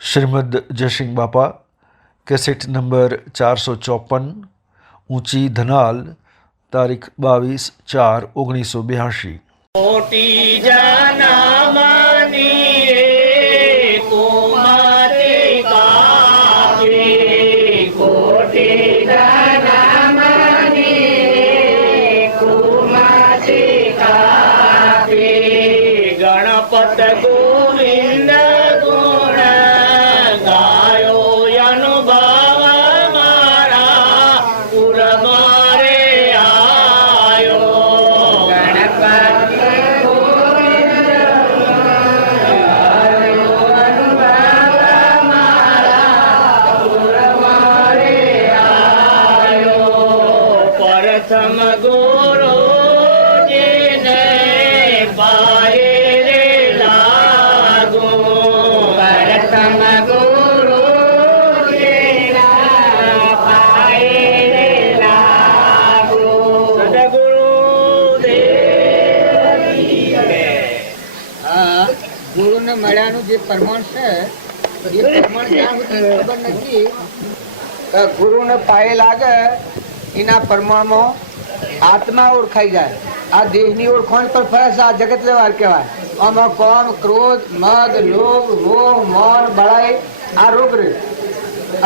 श्रीमद जयसिंह बापा, cassette number 454, ऊंची धनाल, तारीख 22/4/1982। मोटी जाना मानी कुमारी काफी, कोटी जाना मानी कुमारी काफी। गणपत गोविंद गुण गायो अनुभव मारा पुर मारे आयो। गणपत प्रथम गुरु जिने पाए रे लागू, प्रथम गुरु जिने पाए रे लागू। सदगुरु देव ગુરુ ને મળ્યાનું જે પ્રમાણ છે એ પ્રમાણ જ્યાં સુધી ખબર નથી ગુરુ ને પાયે લાગે એના પ્રમાણમાં આત્મા ઓળખાઈ જાય। આ દેહની ઓળખાણ પર ફરજ આ જગત વ્યવહાર કહેવાય। આમાં કોમ, ક્રોધ, મદ, લોભ, મોહ, મન, બળાઈ આ રોગ રહે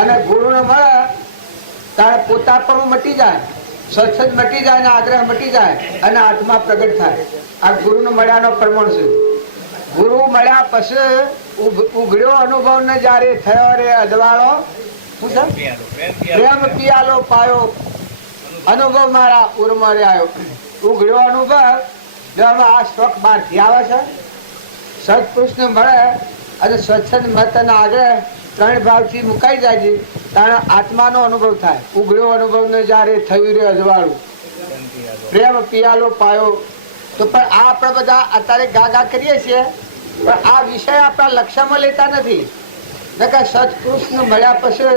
અને ગુરુ ને મળે ત્યારે પોતાપણું મટી જાય, સ્વચ્છ મટી જાય અને આગ્રહ મટી જાય અને આત્મા પ્રગટ થાય। આ ગુરુ ને મળ્યાનો પ્રમાણ છે। ગુરુ મળ્યા પછી ઉઘડ્યો અનુભવ ને જયારે થયો રે અજવાળો, પ્રેમ પિયાલો પાયો અનુભવ મારા ઉર્મરે આવ્યો। ઉઘડ્યો અનુભવ આ શોખ બહારથી આવે છે। સત્પુરુષ ને મળે અને સ્વચ્છંદ મત અને આગ્રહ ત્રણ ભાવથી મુકાઈ જાય છે ત્યારે આત્માનો અનુભવ થાય। ઉઘડ્યો અનુભવ ને જયારે થયું રે અજવાળું પ્રેમ પિયાલો પાયો। તો પણ આ આપણે બધા અત્યારે ગા કરીએ છીએ પણ આ વિષય આપણા લક્ષ્યમાં લેતા નથી। સત્પુરુષ ને મળ્યા પછી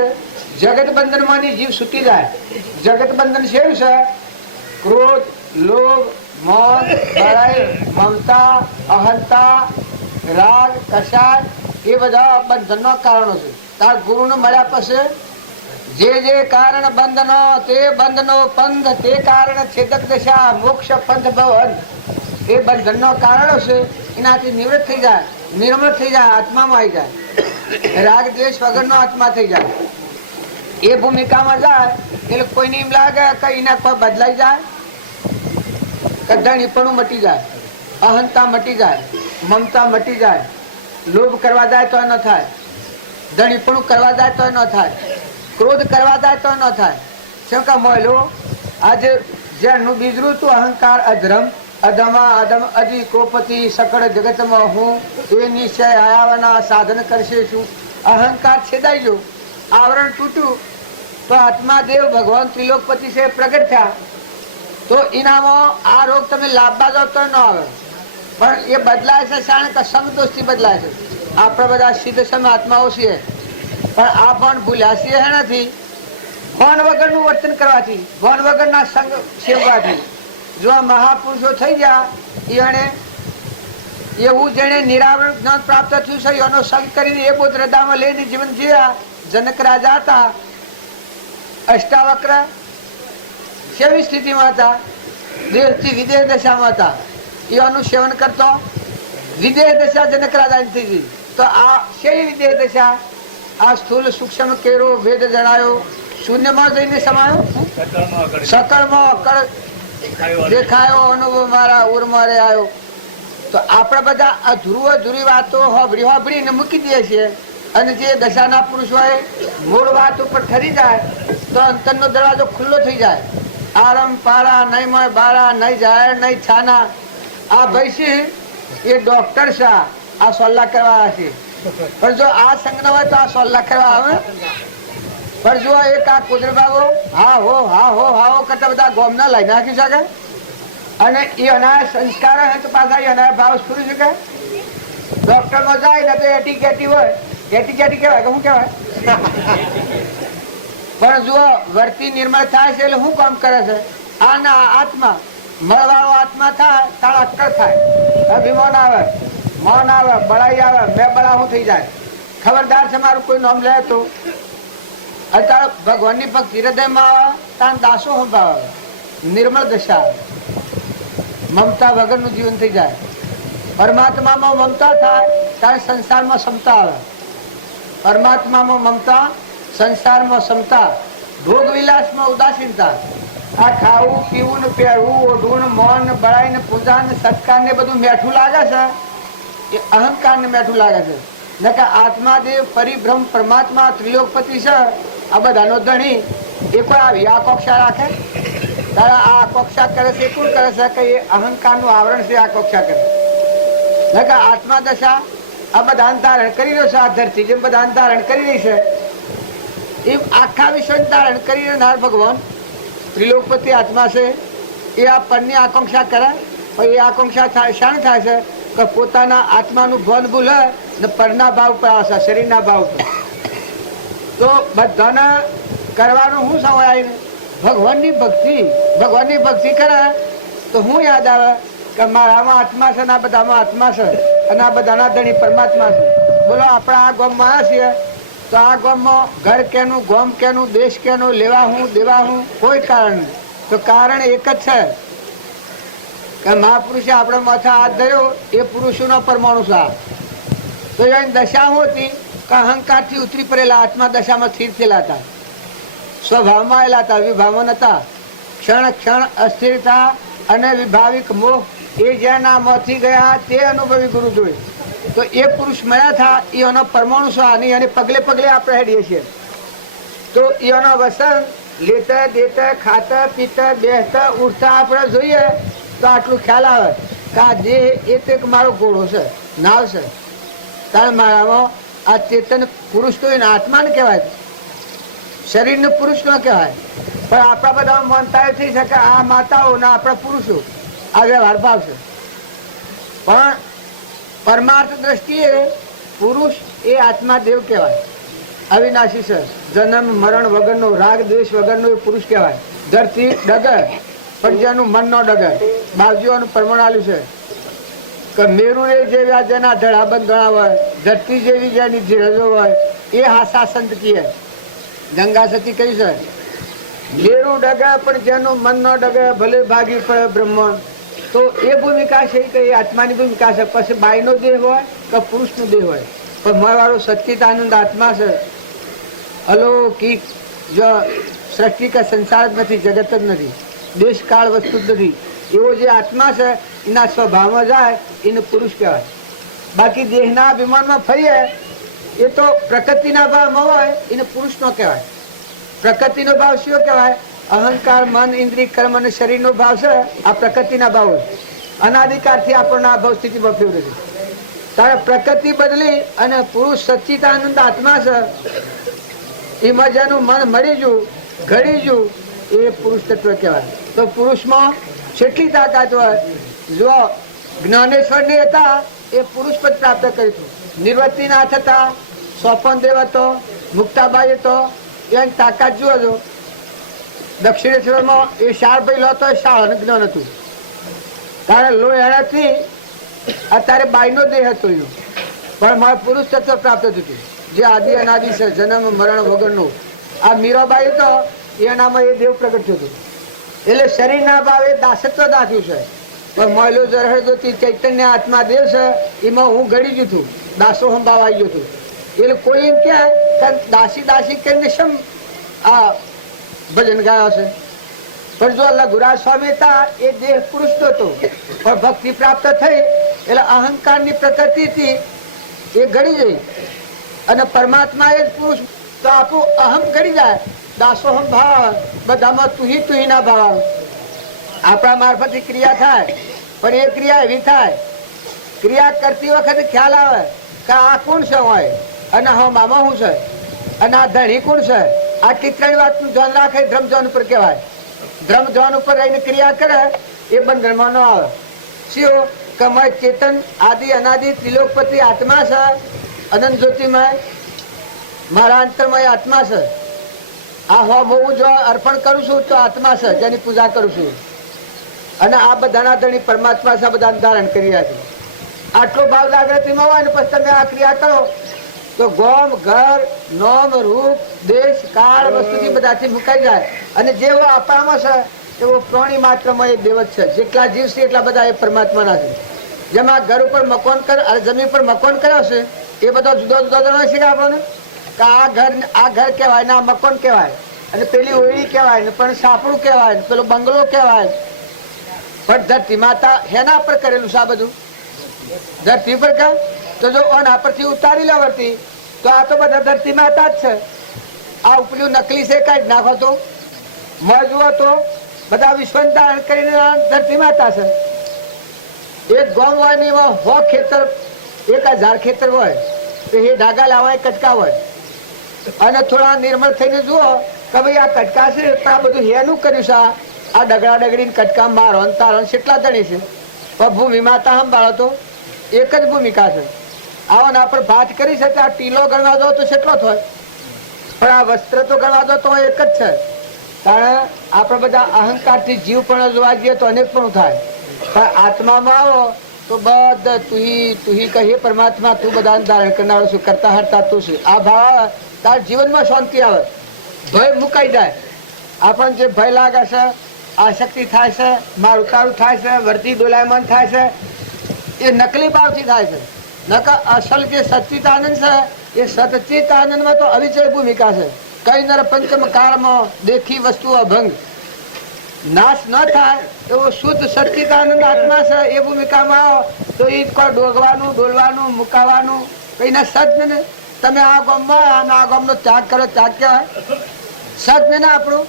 જગત બંધન માંની જીવ છૂટી જાય। જગત બંધન છે ક્રોધ, લોભ, મોહ, બળાઈ, મમતા, અહંતા, રાગ, કષાય એ બધા બંધનનો કારણો છે। તાર ગુરુ ને મળ્યા પછી જે જે કારણ બંધનો તે બંધનો પંથ તે કારણ છેદક દશા મોક્ષ પંથ ભવન એ બંધનનો કારણો છે એનાથી નિવૃત્ત થઈ જાય, નિર્મળ થઈ જાય, આત્મામાં આવી જાય। રાગ દ્વેષ વગરનો આત્મા થઈ જાય। એ ભૂમિકામાં જાય એટલે કોઈને એમ લાગે કે એના કોઈ બદલાઈ જાય કે ધણીપણું મટી જાય, અહંતા મટી જાય, મમતા મટી જાય, લોભ કરવા જાય તો ન થાય, ધણીપણું કરવા જાય તો ન થાય, ક્રોધ કરવા જાય તો ન થાય। શું કે મોયલો આજે જેનું બીજરું તું અહંકાર અધર્મ અધમા અધમ અજી કોપતિ સકળ જગતમાં હું એ નિશ્ચય આયાવના સાધન કરશે શું। અહંકાર છેદાઈ ગયો, આવરણ તૂટ્યું તો આત્મા દેવ ભગવાન ત્રિલોકપતિ છે પ્રગટ થયા। તો એનામાં આ રોગ તમે લાભવા જાવ તો ન આવે પણ એ બદલાય છે કારણ કે સંગ દોસ્તી બદલાય છે। આપણે બધા સિદ્ધ સમ આત્માઓ છીએ પણ આ ભણ ભૂલ્યા છીએ નથી। ભણ વગરનું વર્તન કરવાથી, ભણ વગરના સંગ સેવવાથી જો આ મહાપુરુષો થઈ ગયા એને એવું જેને નિરાવરણ જ્ઞાન પ્રાપ્ત થયું છે એનો સંગ કરીને એ બોધ હૃદયમાં લઈને જીવન જીવ્યા। જનક રાજા હતા, અષ્ટાવક્ર કેવી સ્થિતિમાં હતા? દેહથી વિદેહ દશામાં હતા। એનું સેવન કરતો વિદેહ દશા જનક રાજાની થઈ ગઈ। તો આ કેવી વિદેહ દશા? આ સ્થૂલ સૂક્ષ્મ કેરો ભેદ જણાયો, શૂન્યમાં જઈને સમાયો, સકળમાં અકળ દેખાયો, અનુભવ મારા ઉર્મરે આવ્યો। તો આપણે બધા આ ધ્રુવી વાતો હોબળીને મૂકી દઈએ છીએ અને જે દશાના પુરુષ હોય મૂળ વાત ઉપર ઠરી જાય તો અંતરનો દરવાજો ખુલ્લો થઈ જાય। આરમ પારા નહીં મય બારા નહીં જાય નહીં છાના। આ ભૈસી એ ડોક્ટર છે, આ સલ્લા કરવા છે પણ જો આ સંગ ન હોય તો આ સલ્લા કરવા આવે પણ જો એક આ કુદર બાબો હા હો કરતા બધા ગોમના લઈ નાખી શકે અને એના સંસ્કાર હોય તો પાછા એના ભાવ સ્ફુરી શકે। ડોક્ટરમાં જાય ને તો એટી કેટી હોય, એટી કેટી કહેવાય કે શું કહેવાય પણ જો વર્તી નિર્મળ થાય છે એટલે શું કામ કરે છે? આના આત્મા મળવાળો આત્મા થાય તાળ અક્કળ થાય, અભિમાન આવે, મન આવે, બળાઈ આવે, બે બળા શું થઈ જાય, ખબરદાર છે મારું કોઈ નામ લે તો અત્યારે ભગવાનની ભક્તિ હૃદયમાં આવે ત્યાં દાસો સંભાવે, નિર્મળ દશા આવે, મમતા વગરનું જીવન થઈ જાય. પરમાત્મામાં મમતા થાય ત્યારે સંસારમાં સમતા આવે. પરમાત્મામાં મમતા, સંસારમાં સમતા, ભોગ વિલાસમાં ઉદાસીનતા. આ ખાવું પીવું ને પહેરવું, ઓઢવું ને મૌન ને બળાઈ ને પૂજા ને સત્કાર ને બધું મેઠું લાગે છે, એ અહંકાર ને મેઠું લાગે છે. કે આત્માદેવ પરિભ્રમ પરમાત્મા ત્રિલોકપતિ છે, આ બધાનો ધણી, એ કોઈ આવી આકોક્ષા રાખે? તારા આ આકોક્ષા કરે છે કોણ કરે છે? કે એ અહંકાર નું આવરણ છે આકોક્ષા કરે. કે આત્મા દશા આ બધા ધારણ કરી રહ્યો છે, આ ધરતી જેમ બધા ધારણ કરી રહી છે, એ આખા વિશ્વ ધારણ કરી રહ્યો ભગવાન ત્રિલોકપતિ આત્મા છે. એ આ પરની આકાંક્ષા કરે, પણ એ આકાંક્ષા શાણ થાય છે કે પોતાના આત્માનું ભાન ભૂલે ને પરના ભાવ પર આવશે, શરીરના ભાવ પર. તો બધાને કરવાનું શું સમજાય? ભગવાનની ભક્તિ. ભગવાનની ભક્તિ કરે તો હું યાદ આવે કે મારામાં આત્મા છે ને આ બધામાં આત્મા છે, અને આ બધાના ધણી પરમાત્મા છે. બોલો આપણા આ ગામમાં આવ્યા છીએ તો આ ગામમાં ઘર કેનું, ગામ કેનું, દેશ કેનો, લેવા હું દેવા હું, કોઈ કારણ નહીં. તો કારણ એક જ છે કે મહાપુરુષે આપણે માથા હાથ ધર્યો એ પુરુષોનો પરમાણુ છે. તો એની દશા શું હતી કે અહંકારથી ઉતરી પડેલા આત્મા દશામાં સ્થિર થયેલા હતા, સ્વભાવમાં આવેલા હતા, વિભાવમાં નતા. ક્ષણ ક્ષણ અસ્થિરતા અને વિભાવિક મોહ એ જેના માંથી ગયા તે અનુભવી ગુરુ જોઈ. તો એ પુરુષ મળ્યા હતા, એનો પરમાણુ છે. અને પગલે પગલે આપણે હેડીએ છીએ. તો એનો વસન લેતા દેતા ખાતા પીતા બેસતા ઉઠતા આપણે જોઈએ તો આટલું ખ્યાલ આવે કે આ દેહ એ તો એક મારો ઘોડો છે, નાવ છે. તારે મારામાં આ ચેતન પુરુષ તો એને આત્માને કહેવાય, શરીરને પુરુષ ન કહેવાય. પણ આપણા બધા માનતા થઈ શકે આ માતાઓ ને આપણા પુરુષો, આ વ્યવહાર ભાવ છે. પણ પરમાર્થ દ્રષ્ટિએ પુરુષ એ આત્મા દેવ કહેવાય, અવિનાશી છે, જન્મ મરણ વગરનો, રાગ દ્વેષ વગરનો એ પુરુષ કહેવાય. ધરતી ડગર પણ જેનું મન નો ડગર, બાજુઓનું પ્રમાણ આલ્યું છે કે મેરુ એ જેવા જેના ધડાબંધ ગણા હોય, ધરતી જેવી જેની ધીરજો હોય એ હાસા સંત કીએ. ગંગા સતી કહી છે મેરુ ડગે પણ જેનું મન નો ડગે ભલે ભાગી પડે બ્રહ્મ. તો એ ભૂમિકા છે કે એ આત્માની ભૂમિકા છે. પછી બાઈનો દેહ હોય કે પુરુષનો દેહ હોય, પણ મારો સચ્ચિદાનંદ આત્મા છે, અલૌકિક. જો સૃષ્ટિ કે સંસાર જ નથી, જગત જ નથી, દેશ કાળ વસ્તુ જ નથી. એવો જે આત્મા છે એના સ્વભાવમાં જાય એને પુરુષ કહેવાય. બાકી દેહના અભિમાનમાં ફરીએ એ તો પ્રકૃતિના ભાવમાં હોય એને પુરુષ નો કહેવાય. પ્રકૃતિનો ભાવ શું કહેવાય? અહંકાર, મન, ઇન્દ્રિય, કર્મ અને શરીરનો ભાવ છે. આ પ્રકૃતિના ભાવ અનાધિકારથી આપણને આ ભાવ સ્થિતિમાં ફેરવે છે. તારે પ્રકૃતિ બદલી અને પુરુષ સચ્ચિદાનંદ આત્મા છે, એમાં જેનું મન મળી ગયું, ઘડી ગયું, એ પુરુષ તત્વ કહેવાય. તો પુરુષમાં કેટલી તાકાત હોય? જો જ્ઞાનેશ્વર ને હતા એ પુરુષ પદ પ્રાપ્ત કર્યું. નિવૃત્તિનાથ હતા, સોપન દેવ હતો, મુક્તાબાઈ હતો, એની તાકાત જુઓ છો. દક્ષિણેશ્વરમાં એ શાળ ભાઈ લોતો એ શાળ જ્ઞાન હતું. કારણ લો એનાથી અત્યારે બાઈનો દેહ હતો એનો, પણ મારે પુરુષ તત્વ પ્રાપ્ત થતું જે આદિ અનાદિ છે, જન્મ મરણ વગરનું. આ મીરાબાઈ હતો એનામાં એ દેવ પ્રગટ થયું. એટલે શરીરના ભાવે દાસત્વ દાખ્યું છે. પણ મહિલો જરહદોથી ચૈતન્ય આત્મા દેવ છે, એમાં હું ઘડી ગયું છું, દાસો સંભાવાઈ ગયું છું. એટલે કોઈ એમ કે દાસી દાસી કરીને શમ આ ભજન ગાયો છે. પણ જો લઘુરાજ સ્વામી હતા એ દેહ પુરુષ હતો, પણ ભક્તિ પ્રાપ્ત થઈ એટલે અહંકારની પ્રકૃતિથી એ ઘડી ગઈ અને પરમાત્મા એ જ પુરુષ. તો આપણું અહમ ઘડી જાય, દાસો હમ ભાવ બધામાં તુહી ના ભાવ. આપણા મારફતે ક્રિયા થાય, પણ એ ક્રિયા એવી થાય, ક્રિયા કરતી વખતે ખ્યાલ આવે કે આ કોણ છે હોય અને હા મામા શું છે અને આ ધણી કોણ છે. આટલી ત્રણ વાતનું ધ્યાન રાખે ધ્રમ ધ્યાન ઉપર કહેવાય. ધ્રમ ધ્યાન ઉપર રહીને ક્રિયા કરે એ બંધનમાં ન આવે. શું કમય ચેતન આદિ અનાદિ ત્રિલોકપતિ આત્મા છે, અનંત જ્યોતિમય મારા અંતરમય આત્મા છે. આ હોમ હું જો અર્પણ કરું છું તો આત્મા છે જેની પૂજા કરું છું, અને આ બધાના ધણી પરમાત્મા છે, બધા ધારણ કરી રહ્યા છે. આટલો ભાવ જાગૃતિમાં હોય ને પછી તમે આ ક્રિયા કરો તો ગોમ ઘર નોમ રૂપ દેશ કાળ વસ્તુથી બધાથી મુકાઈ જાય અને જેવો આપણામાં છે એવો પ્રાણી માત્રમાં એ દેવ જ છે. જેટલા જીવ છે એટલા બધા એ પરમાત્માના છે. જેમાં ઘર ઉપર મકાન કરે જમીન પર મકાન કર્યો છે એ બધો જુદો જુદો જણાય છે કે આપણને કે આ ઘર કહેવાય ને આ મકાન કહેવાય અને પેલી ઓયડી કહેવાય ને પણ સાપડું કહેવાય પેલો બંગલો કહેવાય. પણ ધરતી માતા હેના પર કરેલું છે આ બધું ધરતી પર કામ તો જો ઓના પરથી ઉતારી લેવડતી તો આ તો બધા ધરતી માતા જ છે. આ ઉપલું નકલી છે કાઢી નાખો તો મજવો તો બધા વિશ્વ ધારણ કરીને ધરતી માતા છે. એક ગામ હોય ને એમાં 100 ખેતર 1000 ખેતર હોય તો એ ડાગા લાવવા કટકા હોય અને થોડા નિર્મળ થઈને જુઓ કે ભાઈ આ કટકા છે પણ આ બધું હેનું કર્યું છે. આ ડગડા ડગડીને કટકા મારો તારો કેટલા ધણી છે પણ ભૂમિ માતા સંભાળો તો એક જ ભૂમિકા છે. આવા પર ભાત કરી છે આ ટીલો ગણવા દો તો કેટલો થાય પણ આ વસ્ત્ર તો ગણવા દો તો એક જ છે. કારણ આપણે બધા અહંકારથી જીવ પણ જોવા જઈએ તો અનેક પણ થાય પણ આત્મામાં આવો તો બધા તુહી કહીએ પરમાત્મા તું બધા ધારણ કરનારો છું કરતા હરતા તું છું. આ ભાવ તાર જીવનમાં શાંતિ આવે ભય મુકાઈ જાય. આપણને જે ભય લાગે છે આસક્તિ થાય છે મારું તારું થાય છે વર્તી ડોલાયમાન થાય છે એ નકલી ભાવથી થાય છે. નકર અસલ જે સચિત આનંદ છે એ સચિત આનંદમાં તો અવિચળ ભૂમિકા છે. કઈ નર પંચમ કાળમાં દેખી વસ્તુ અભંગ નાશ ન થાય એવો શુદ્ધ સચિત આનંદ આત્મા છે. એ ભૂમિકામાં આવો તો એ કોઈ ડોગવાનું ડોલવાનું મુકાવાનું કઈ ના સજ ને તમે આ ગામમાં આ ગામનો ત્યાગ કરો ત્યાગ કહેવાય સજ ને આપણું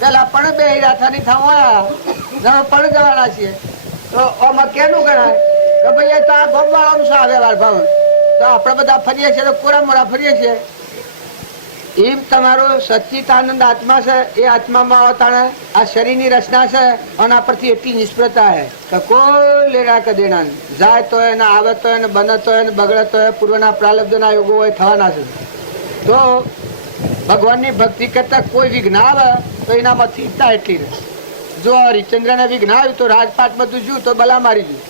પેલા પણ બે રાથાની થવા પણ જવાના છીએ તો આમાં કેનું ગણાય કે ભાઈ તો આ ગામ વાળાનું શું આવે ભાવ તો આપણે બધા ફરીએ છીએ તો કોરા મોરા ફરીએ છીએ. એમ તમારો સચ્ચિતાનંદ આત્મા છે એ આત્મામાં આવતાને આ શરીરની રચના છે આના પરથી એટલી નિષ્ફળતા છે કે કોઈ લેણા કે દેણા જાય તો એને આવે તો એને બને તો એને બગડે તો એ પૂર્વના પ્રાલબ્ધના યોગો હોય થવાના છે. તો ભગવાનની ભક્તિ કરતા કોઈ વિઘ્ન આવે તો એનામાંથી ઈચ્છા એટલી રહે. જો હરિચંદ્રને વિઘ્ન આવ્યું તો રાજપાટ બધું જોયું તો બલા મારી ગયું.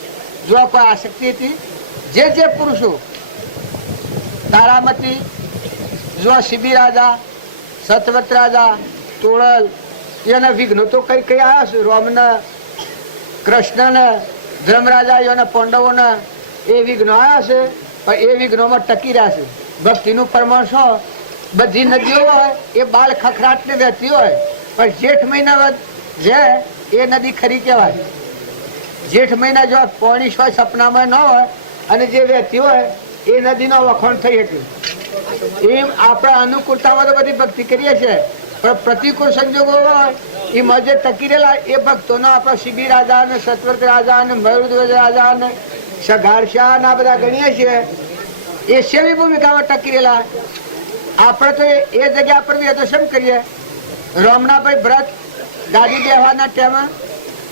જો કોઈ આસક્તિ હતી જે પુરુષો તારામતી જો શિબી રાજા સતવત રાજા તોળલ એના વિઘ્નો તો કઈ કઈ આવ્યા છે. રોમને કૃષ્ણને ધર્મરાજા એના પાંડવોને એ વિઘ્નો આવ્યા છે પણ એ વિઘ્નોમાં ટકી રહ્યા છે. ભક્તિનું પ્રમાણ શું બધી નદીઓ હોય એ બાળ ખખરાટને વહેતી હોય પણ જેઠ મહિના જે એ નદી ખરી કહેવાય. જેઠ મહિના જો પાણી હોય સપનામાં ન હોય અને જે વહેતી હોય એ નદીનો વખોણ થઈ શકે. એમ આપણા અનુકૂળતામાં તો બધી ભક્તિ કરીએ છીએ પણ પ્રતિકૂળ સંજોગો હોય એ મજે ટકી રહેલા એ ભક્તોનો આપણા શિબી રાજા અને સત્વર્ત રાજા અને મયુરધ્વજ રાજા અને સઘારશા આ બધા ગણીએ છીએ એ સેવી ભૂમિકામાં ટકી રહેલા. આપણે તો એ જગ્યા પર બી તો શેમ કરીએ. રમણાભાઈ વ્રત ગાદી બેહવાના ટાઈમે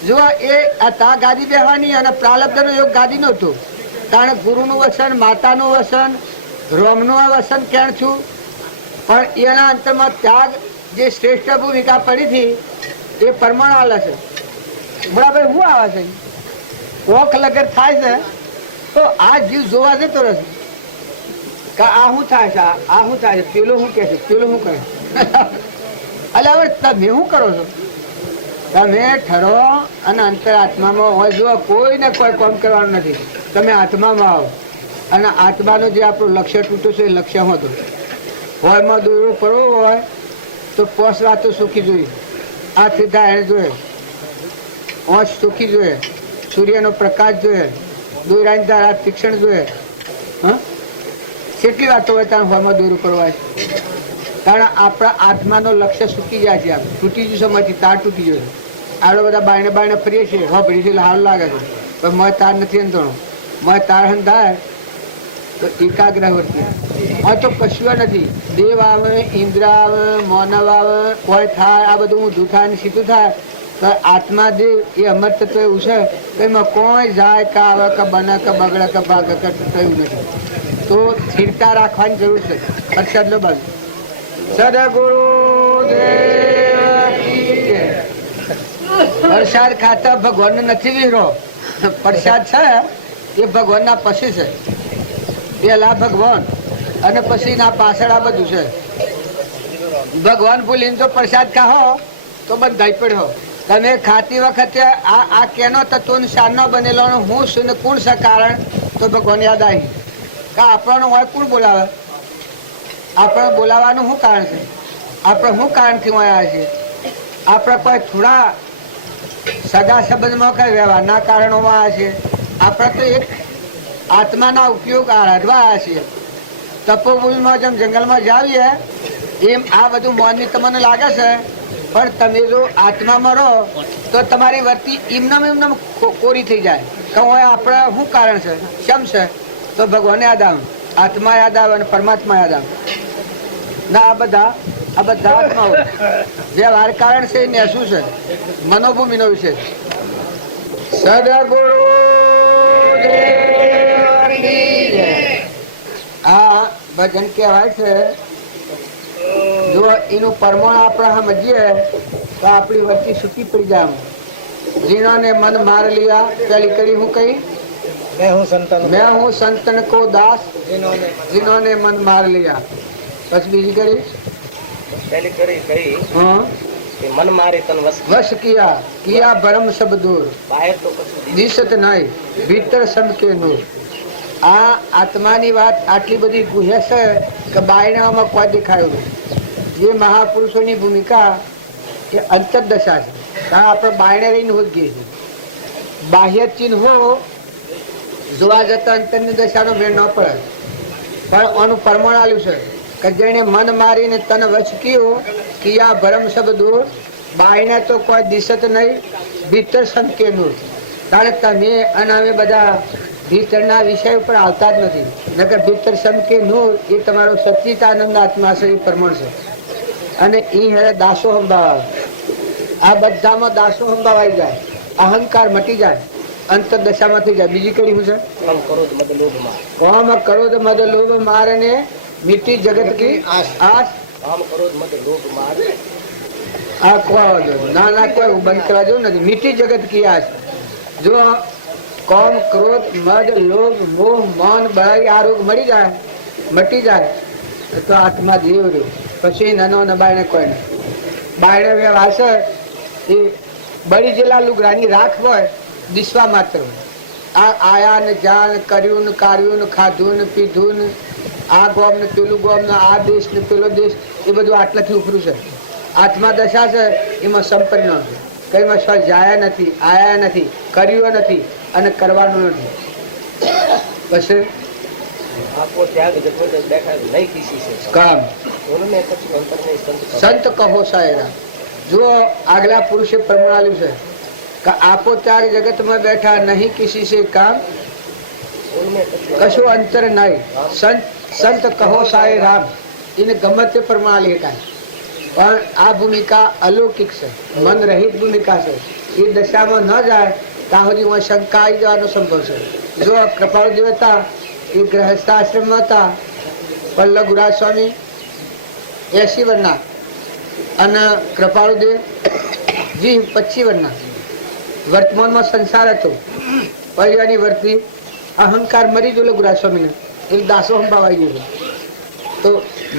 જો એ તા ગાદી બેહવાની અને પ્રાલબ્ધનો યોગ ગાદી નહોતું. કારણ ગુરુનું વસન માતાનું વસન રોમનું વસન કેણ છું પણ એના અંતરમાં ત્યાગ જે શ્રેષ્ઠ ભૂમિકા પડી હતી એ પરમાણ આલે છે. બરાબર શું આવે છે ઓખ લગર થાય છે તો આ જીવ જોવા જતો રહેશે કે આ શું થાય છે આ શું થાય છે પેલું શું કહે છે પેલું શું કહે એટલે હવે તમે શું કરો છો તમે ઠરો અને અંતર આત્મામાં હોય જો કોઈને કોઈ કામ કરવાનું નથી. તમે આત્મામાં આવો અને આત્માનું જે આપણું લક્ષ્ય તૂટ્યું છે એ લક્ષ્ય હતું હોયમાં દોરું કરવું હોય તો 5 વાતો સુખી જોઈએ. આ સીધા એને જોઈએ હોશ સુખી જોઈએ સૂર્યનો પ્રકાશ જોઈએ દોરાની ધારા તીક્ષણ જોઈએ. હા કેટલી વાતો હોય ત્યારે હોયમાં દોરું કરવા કારણ આપણા આત્માનો લક્ષ્ય સુકી જાય છે. આમ તૂટી જશે સમયથી તાર તૂટી જશે. આપણે બધા બાયણે બાયણે ફરીએ છીએ હોભરી છે હાલ લાગે છે પણ મય તાર નથી અંતણો મય તાર હન થાય તો એકાગ્ર વર્તી હવે તો કશું નથી. દેવ આવે ઇન્દ્ર આવે માનવ આવે કોઈ થાય આ બધું ઊંધું થાય ને સીધું થાય તો આત્મા દેવ એ અમર તત્વ એવું છે કે એમાં કોઈ જાય કે આવે કે બને કે બગડે કે ભાગે કે થયું નથી. તો સ્થિરતા રાખવાની જરૂર છે. પ્રસાદ લો બાજુ સદગુરુ પ્રસાદ ખાતા ભગવાન નથી વિહરો. પ્રસાદ છે એ ભગવાનના પશુ છે. પેલા ભગવાન અને પછી ના પાછળ આ બધું છે. ભગવાન ભૂલીને તો પ્રસાદ ખાઓ તો બંધાઈ પડ્યો. તમે ખાતી વખતે આ કેનો તત્વ સારનો બનેલો હું શું ને કોણ છે કારણ, તો ભગવાન યાદ આવી કે આપણને હોય કોણ બોલાવે, આપણે બોલાવાનું શું કારણ છે, આપણે શું કારણથી આવ્યા છીએ, આપણે કોઈ થોડા સગા સંબંધમાં કઈ વ્યવહારના કારણોમાં આવ્યા છીએ, આપણે તો એક આત્માના ઉપયોગ હરવા આવ્યા છીએ. તપોભૂમિમાં જેમ જંગલમાં જાવીએ એમ આ બધું મોનની તમને લાગે છે, પણ તમે જો આત્મામાં રહો તો તમારી વર્તી એમનામ કોરી થઈ જાય કે આપણે શું કારણ છે, કેમ છે, તો ભગવાન યાદ આવે, આત્મા યાદ આવે અને પરમાત્મા યાદ આવે. ના આ બધા આત્માઓ વ્યવહાર કારણ છે ને શું છે, મનોભૂમિનો વિષય. સદગુરુ આ ભજન કહેવાય છે. જો એનું પ્રમાણ આપણે સમજીએ તો આપણી વચ્ચે છૂટી પડી જાય. જીણોને મન માર लिया, પેલી કરી હું કઈ, मैं हूँ संतन को दास जिन्होंने मन मार लिया. પછી બીજી કરી पहली करी कही हाँ मन मारे तन वश किया भरम सब दूर बाहर तो कुछ દિશત નહીં ભીતર સમ કે નૂર. આ આત્માની વાત આટલી બધી ગુહ્ય છે કે બાયણામાં કોઈ દેખાયું નહીં. જે મહાપુરુષોની ભૂમિકા એ અંતરદશા છે, કારણ આપણે બાયણે રહીને હોઈએ છીએ. બાહ્ય ચિહ્નો જોવા જતા અંતરની દશાનો મેળ ન પડે, પણ આનું પ્રમાણ આલ્યું છે કે જેને મન મારીને તન વશ કિયા ભરમ સબ દૂર, બાયણે તો કોઈ દિશત નહીં ભીતર સમ કે નૂર. કારણ તમે અને અમે બધા ભીતરના વિષય ઉપર આવતા જ નથી, નકર ભીતર સમ કે નૂર એ તમારો સચ્ચિદાનંદ આત્મા છે, એ પ્રમાણ છે. અને એ હવે દાસો સંભાવ, આ બધામાં દાસો સંભાવાઈ જાય, અહંકાર મટી જાય, અંતરદશામાં થઈ જાય. બીજી કડી શું છે, कम करो तो मत लोभ मार કોમ કરો તો મદ લોભ મારને મીઠી જગત કી આસ. काम करो तो मत लोभ मार આ ના કોઈ બંધ કરવા જેવું નથી. મીઠી જગત કી આસ. જો કોમ ક્રોધ મદ લોભ મોહ મૌન બળાઈ આ રોગ મળી જાય, મટી જાય તો આત્મા જીવ રહ્યો. પછી નાનો ને બાયણે કોઈ નહીં. બાયણે વ્યવહાર છે એ બળી જેલા લુગડાની રાખ હોય, દિશવા માત્ર હોય. આ આયા ને જાણ કર્યું ને કાર્યું ને ખાધું ને પીધું ને આ ગોમ ને પેલું ગોમ ને આ દેશ ને પેલો દેશ, એ બધું આટલાથી ઉપરું છે. આત્મા દશા છે એમાં સંપરિણામ છે. કઈમાં સ્વ જાયા નથી, આયા નથી, કર્યું નથી અને કરવાનું નથી. પછી आपको त्याग जब तक बैठा नहीं किसी से કામ उन्होंने कुछ अंतर नहीं संत સંત કહો સાયરા. જો આગલા પુરુષે પ્રમાણ્યું છે કે આપો ત્યાગ જગતમાં બેઠા નહીં કિસી સે કામ, उनमें कुछ કશું અંતર નહીં. સંત કહો સાય રામ, એને ગમે તે પ્રમાણ શકાય. પણ આ ભૂમિકા અલૌકિક છે, મન રહિત ભૂમિકા છે. એ દશામાં ન જાય ત્યાં સુધી શંકા આવી જવાનો સંભવ છે. જો કૃપાળુ હતા એ ગ્રહસ્થાશ્રમમાં હતા, પલ્લવ ગુરાજ સ્વામી 80 વર્ષના અને કૃપાળુદેવ જી 25 વર્ષના. વર્તમાનમાં સંસાર હતો, પરિવારની વર્તી અહંકાર મરી ગયેલો ગુરાજ સ્વામીને, એ દાસો સંભાવાઈ ગયો. તો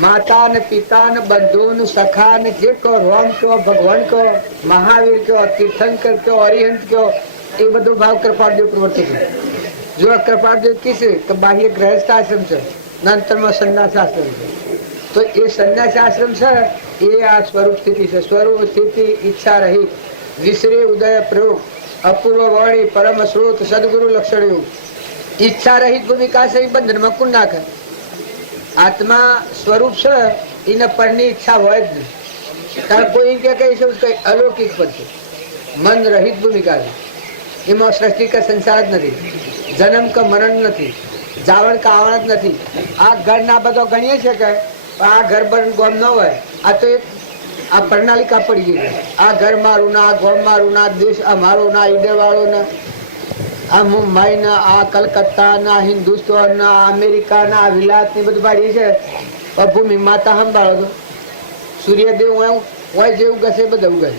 માતા ને પિતા ને બંધુ ને સખા ને જે કહો, રામ કહો, ભગવાન કહો, મહાવીર કહો, તીર્થંકર કહો, અરિહંત કહો, એ બધું ભાવ કૃપાળદેવ પ્રવર્તે છે. જો આ કૃપાળદેવ કીધે તો બાહ્ય ગ્રહસ્થ આશ્રમ છે, અંતરમાં સંન્યાસ આશ્રમ છે. તો એ સંન્યાસ આશ્રમ છે એ આ સ્વરૂપ સ્થિતિ છે. સ્વરૂપ સ્થિતિ ઈચ્છા રહિત, વિસરે ઉદય પ્રયોગ, અપૂર્વ વાણી, પરમ સ્રોત, સદગુરુ લક્ષણ એવું. ઈચ્છા રહિત ભૂમિકા છે એ બંધનમાં કોણ નાખે. આત્મા સ્વરૂપ છે એને પરની ઈચ્છા હોય જ નહીં. કારણ કોઈ કે કઈ કઈ અલૌકિક પદ છે, મન રહિત ભૂમિકા છે. એમાં સૃષ્ટિ કે સંસાર જ નથી, જન્મ કે મરણ નથી, જાવણ કે આવણ જ નથી. આ ઘર ના બધો ગણીએ છે કે આ ઘર બન ગોમ ન હોય, આ તો એક આ પ્રણાલિકા પડી ગઈ છે. આ ઘર મારું ના, આ ગોમ મારું ના, દેશ આ મારો ના, ઈડર વાળો ના, આ મુંબઈ ના, આ કલકત્તા ના, હિન્દુસ્તાન ના, અમેરિકા ના, વિલાસ ની બધું પાડી છે. ભૂમિ માતા સંભાળો તો સૂર્યદેવ હોય જેવું ગશે બધા ઉગશે,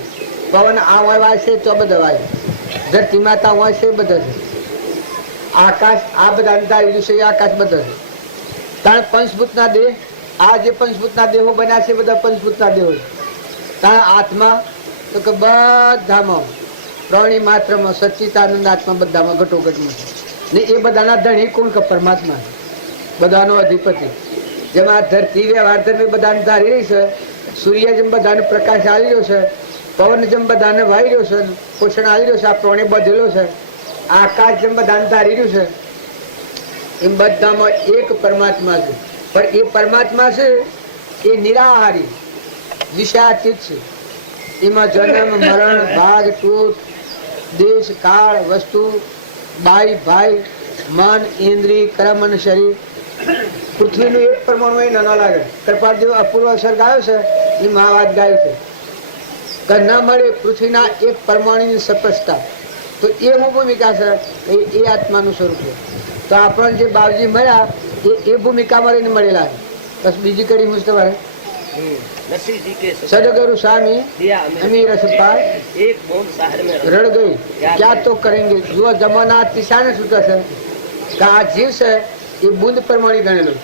પવન આ હોય વાય તો બધા વાય, ધરતી માતા હોય છે બધા છે, આકાશ આ બધા અંધારી છે, આકાશ બધા છે. તાણ પંચભૂતના દેહ, આ જે પંચભૂતના દેહો બન્યા છે બધા પંચભૂતના દેહો. તાણ આત્મા તો કે બધામાં પ્રાણી માત્રમાં સચ્ચિદાનંદ આત્મા બધામાં ઘટોઘટમાં ને એ બધાના ધણી કોણ કે પરમાત્મા, બધાનો અધિપતિ. જેમાં ધરતી વ્યવહાર ધર્મી બધાને ધારી રહી છે, સૂર્ય જેમ બધાને પ્રકાશ આવી રહ્યો છે, પવન જેમ બધાને વાઈ રહ્યો છે, પોષણ આવી રહ્યો છે, આ પ્રાણી બધેલો છે, આકાશ જેમ બધાને ધારી રહ્યું છે, એમ બધામાં એક પરમાત્મા છે. પણ એ પરમાત્મા છે એ નિરાહારી વિષયાતીત છે. એમાં જન્મ મરણ ભાગ તૂટ દેશ કાળ વસ્તુ બાઈ ભાઈ મન ઇન્દ્રિય કર્મ અને શરીર, પૃથ્વીનું એક પરમાણુ એ ન લાગે. કૃપાળ જેવો અપૂર્વ અસર ગાયો છે એ મહાવાદ ગાય છે કે ન મળે પૃથ્વીના એક પરમાણુની સ્પષ્ટતા. તો એ હું ભૂમિકા છે, એ આત્માનું સ્વરૂપ છે. તો આપણને જે બાવજી મળ્યા એ ભૂમિકામાં રહીને મળેલા છે. બસ બીજી કડી હું તમારે સદગુरु स्वामी अमी रसपाल एक बूंद शहर में रड़ गई क्या तो करेंगे. जो जमाना तिशाने छूटा है कि आ जीव છે એ બુંદ પ્રમાણે ગણેલો.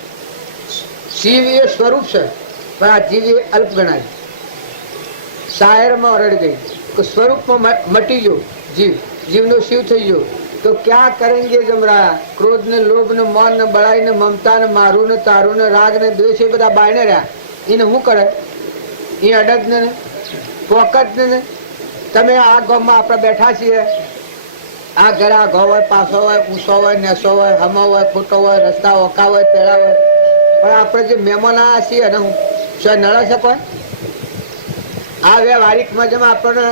શિવ એ સ્વરૂપ છે પણ આ જીવ એ અલ્પ ગણાય. શાયરમાં રડ ગઈ તો સ્વરૂપમાં મટી ગયો જીવ, જીવનો શિવ થઈ ગયો. તો ક્યાં કરેંગે જમરા, ક્રોધ ને લોભ ને મન ને બળાઈ ને મમતા ને મારું ને તારું ને રાગ ને દ્વેષ એ બધા બાયને રહ્યા. એને શું કરે? એ અડદ ને પોકટ ને તમે આ ગામમાં આપણે બેઠા છીએ, આ ઘરે આ ઘઉં હોય, પાસો હોય, ઊંસો હોય, નેસો હોય, હમો હોય, ફૂટો હોય, રસ્તા ઓકા હોય, પેડા હોય, પણ આપણે જે મહેમાન આવ્યા છીએ ને હું શું નડે છે કોઈ? આ વ્યવહારિકમાં જેમ આપણને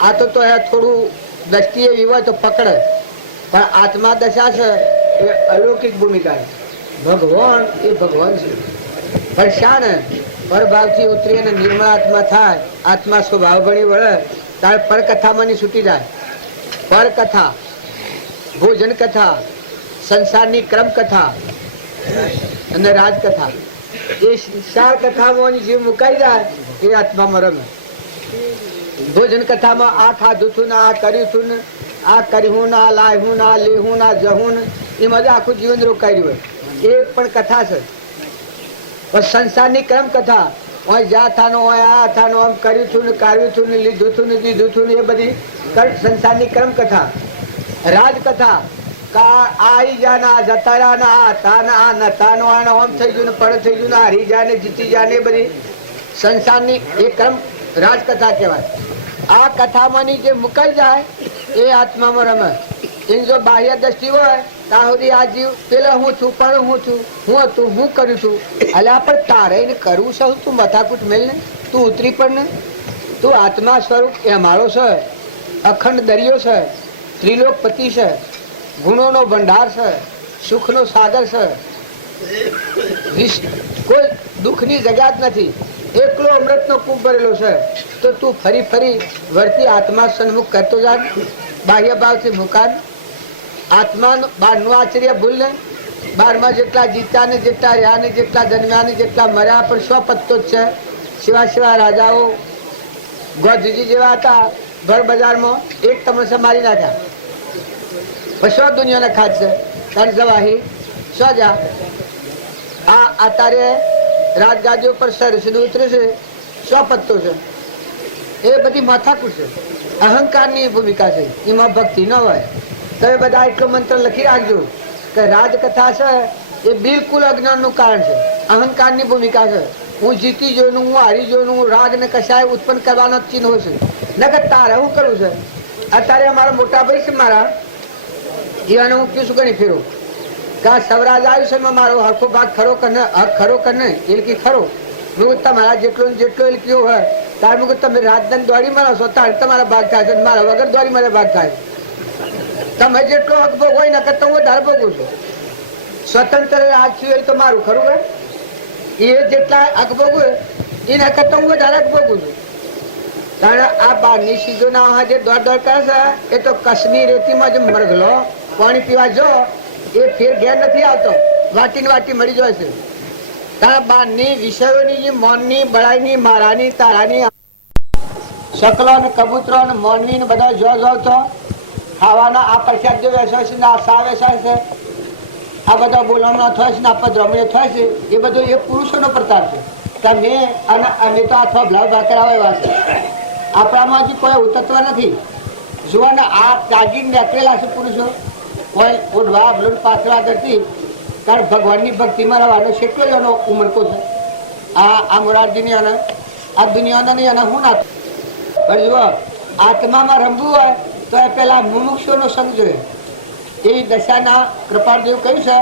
આ તો થોડું દ્રષ્ટિએ વિવાહ તો પકડે, પણ આત્મા દશા છે એ અલૌકિક ભૂમિકા છે. ભગવાન એ ભગવાન છે પણ શા ને પરભાવથી ઉતરી અને નિર્મળ આત્મા થાય, આત્મા સ્વભાવ ભણી વળે ત્યારે પરકથામાંની છૂટી જાય. પરકથા, ભોજન કથા, સંસારની ક્રમ કથા અને રાજકથા, એ ચાર કથામાં જીવ મુકાઈ જાય એ આત્મામાં રમે. ભોજન કથામાં આ ખાધું છું ને, આ કર્યું છું ને, આ કર્યું ને, આ લાવ્યું ને, આ લેવું ને, આ જવું ને, એ મજા આખું જીવન રોકાઈ હોય. એ પણ કથા છે. સંસારની ક્રમ કથા, જ્યાં થાનો હોય આ થાનો, આમ કર્યું છું ને, કાર્યું છું ને, લીધું છું ને, દીધું છું ને, એ બધી સંસારની ક્રમ કથા. રાજકથા આઈ જા ને, આ જતા રહ્યા ને, આ હતા ને, આ નતા નો, આને આમ થઈ ગયું ને, પડ થઈ ગયું ને, હારી જાય ને, જીતી જાય ને, એ બધી સંસારની એ ક્રમ રાજકથા કહેવાય. આ કથામાંની જે મુકાઈ જાય એ આત્મામાં રમે. એની જો બાહ્ય દ્રષ્ટિ હોય ત્યાં સુધી આ જીવ પેલા હું છું, પણ હું છું, હું હતું, હું કરું છું. અલ્યા પણ તારે કરવું છે, તું મથાકૂટ મેલ ને, તું ઉતરી પણ ને, તું આત્મા સ્વરૂપ એ અમારો છે, અખંડ દરિયો છે, ત્રિલોકપતિ છે, ગુણોનો ભંડાર છે, સુખનો સાગર છે, કોઈ દુઃખની જગ્યા જ નથી, એકલો અમૃતનો કૂપ ભરેલો છે. તો તું ફરી ફરી વર્તી આત્મા સન્મુખ કરતો જા, બાહ્ય ભાવથી મુકાન. આત્માનું બહારનું આશ્ચર્ય ભૂલ ને, બહારમાં જેટલા જીત્યા ને, જેટલા રહ્યા ને, જેટલા જન્મ્યા ને, જેટલા મર્યા, પણ સ્વ પત્તો જ છે. સિવા સિવા રાજાઓ ગોધજી જેવા હતા, ભર બજારમાં એક તમાશા મારી નાખ્યા, પણ સ્વ દુનિયાને ખાધશે. તન જવાહી સ્વજા આ અત્યારે રાજગાદીઓ પર સરસનું ઉતરે છે, સ્વપત્તો છે. એ બધી માથાકૂટ છે, અહંકારની ભૂમિકા છે. એમાં ભક્તિ ન હોય. તમે બધા એટલો મંત્ર લખી રાખજો કે રાજકથા છે એ બિલકુલ અજ્ઞાનનું કારણ છે, અહંકારની ભૂમિકા છે. હું જીતી જોયું, હું હારી જોયું, હું રાગ ને કશાય ઉત્પન્ન કરવાનો ચિહ્નો છે. નકર તારે શું કરવું છે? અત્યારે અમારા મોટા ભાઈ છે મારા, એને હું કયું શું ગણી ફેરું કે આ સવરાજ આવ્યું છે, મારો હરખો ભાગ ખરો કે ને, હક ખરો કે ને, એ કી ખરો. હું તમારા જેટલો જેટલો એ કયો હોય તારે મું તમે રાજધાન દોડી મારો છો તારે તમારા ભાગ થાય છે, મારા વગર દોડી મારે ભાગ થાય. તમે જેટલો હક ભોગ હોય ને કરતા હું વધારે ભોગવું છું. સ્વતંત્ર રાજ છું એ તો મારું ખરું હોય, એ જેટલા હક ભોગવે એના કરતા હું વધારે હક ભોગવું છું. કારણ આ બહારની સીધો ના જે દોડ દોડ કરે છે એ તો કચ્છની રેતીમાં જે મરઘલો પાણી પીવા જો એ ફેર ઘેર નથી આવતો, વાટી ને વાટી મળી જાય છે. કારણ બહારની વિષયોની મોનની બળાઈની મારાની તારાની શકલો ને કબૂતરો ને મોનવી ને બધા જો તો ખાવાના આ પ્રખ્યાત જે વ્યવસાય છે, આ સા વ્યવસાય છે, આ બધા બોલાવણા થાય છે ને આ પધરામણીઓ થાય છે એ બધો એ પુરુષોનો પ્રતાપ છે. કે અમે તો આ થોભલા ભાકર આવ્યા છે, આપણામાં હજી કોઈ ઉતરવા નથી. જોવાને આ ત્યાગીને નીકળેલા છે પુરુષો, કોઈ ઓઢવા બ્લોડ પાછળ કરતી. કારણ ભગવાનની ભક્તિમાં રહેવાનો કેટલો એનો ઉમળકો છે. આ મોરારજીની અને આ દુનિયાના નહીં અને હું ના. પણ જુઓ, આત્મામાં રમવું હોય તો એ પેલા મુમુક્ષુનો સંગ જોઈએ. એવી દશાના કૃપાળદેવ કહ્યું છે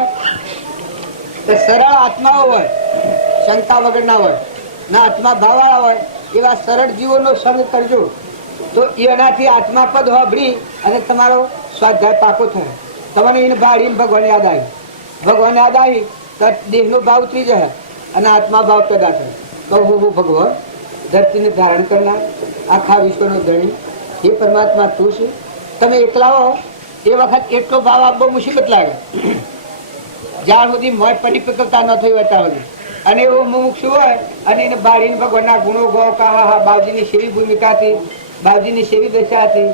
કે સરળ આત્માઓ હોય, શંકા વગરના હોય, ના આત્મા ભાવવાળા હોય એવા સરળ જીવોનો સંગ કરજો, તો એનાથી આત્માપદ હોબળી અને તમારો સ્વાધ્યાય પાકો થાય. તમને એને ભાળીને ભગવાન યાદ આવી, ભગવાન યાદ આવી તો દેહનો ભાવ ઉતરી જાય અને આત્મા ભાવ પેદા થાય. તો હું ભગવાન ધરતીને ધારણ કરનાર, આખા વિશ્વનો ધણી, એ પરમાત્મા તું છે. તમે એકલા હો એ વખત એટલો ભાવ આપવો મુસીબત લાગે જ્યાં સુધી મોય પરિપક્વતા ન થઈ હોય ત્યાં સુધી. અને એવો મુમુક્ષુ હોય અને એને બાળીને ભગવાનના ગુણો ગો કા હા બાવજીની સેવી ભૂમિકા હતી, બાવજીની સેવી દશા હતી,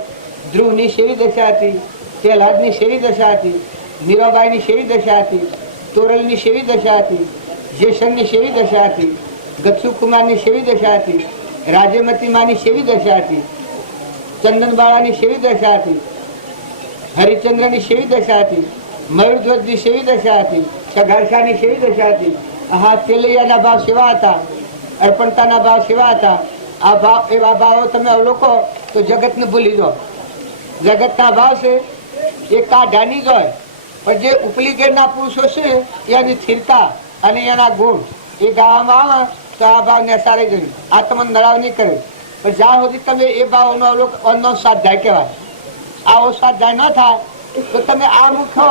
ધ્રુવની સેવી દશા હતી, પ્રહલાદની સેવી દશા હતી, મીરાબાઈની સેવી દશા હતી, તોરલની સેવી દશા હતી, જેસનની સેવી દશા હતી, ગચ્છુ કુમારની સેવી દશા હતી, રાજ્યમતી માની સેવી દશા હતી, ચંદનબાળાની સેવી દશા હતી, હરિચંદ્રની સેવી દશા હતી, મયુરધ્વજની સેવી દશા હતી, સઘારસાની સેવી દશા હતી. હા, તેલૈયાના ભાવ સેવા હતા, અર્પણતાના ભાવ સેવા હતા. આ ભાવ એવા ભાવો તમે અવલોકો તો જગતને ભૂલી દો. જગતના ભાવ છે એ કાઢાની જ હોય, પણ જે ઉપલી ગેરના પુરુષો છે એની સ્થિરતા અને એના ગુણ એ ગાવામાં આવે તો આ ભાવ નેસારે જઈ આ તમને નડાવ નહીં કરે. પણ જ્યાં સુધી તમે એ ભાવનો અવલોકન સ્વાધ્યાય કહેવાય, આવો સ્વાધ્યાય ન થાય તો તમે આ મુખો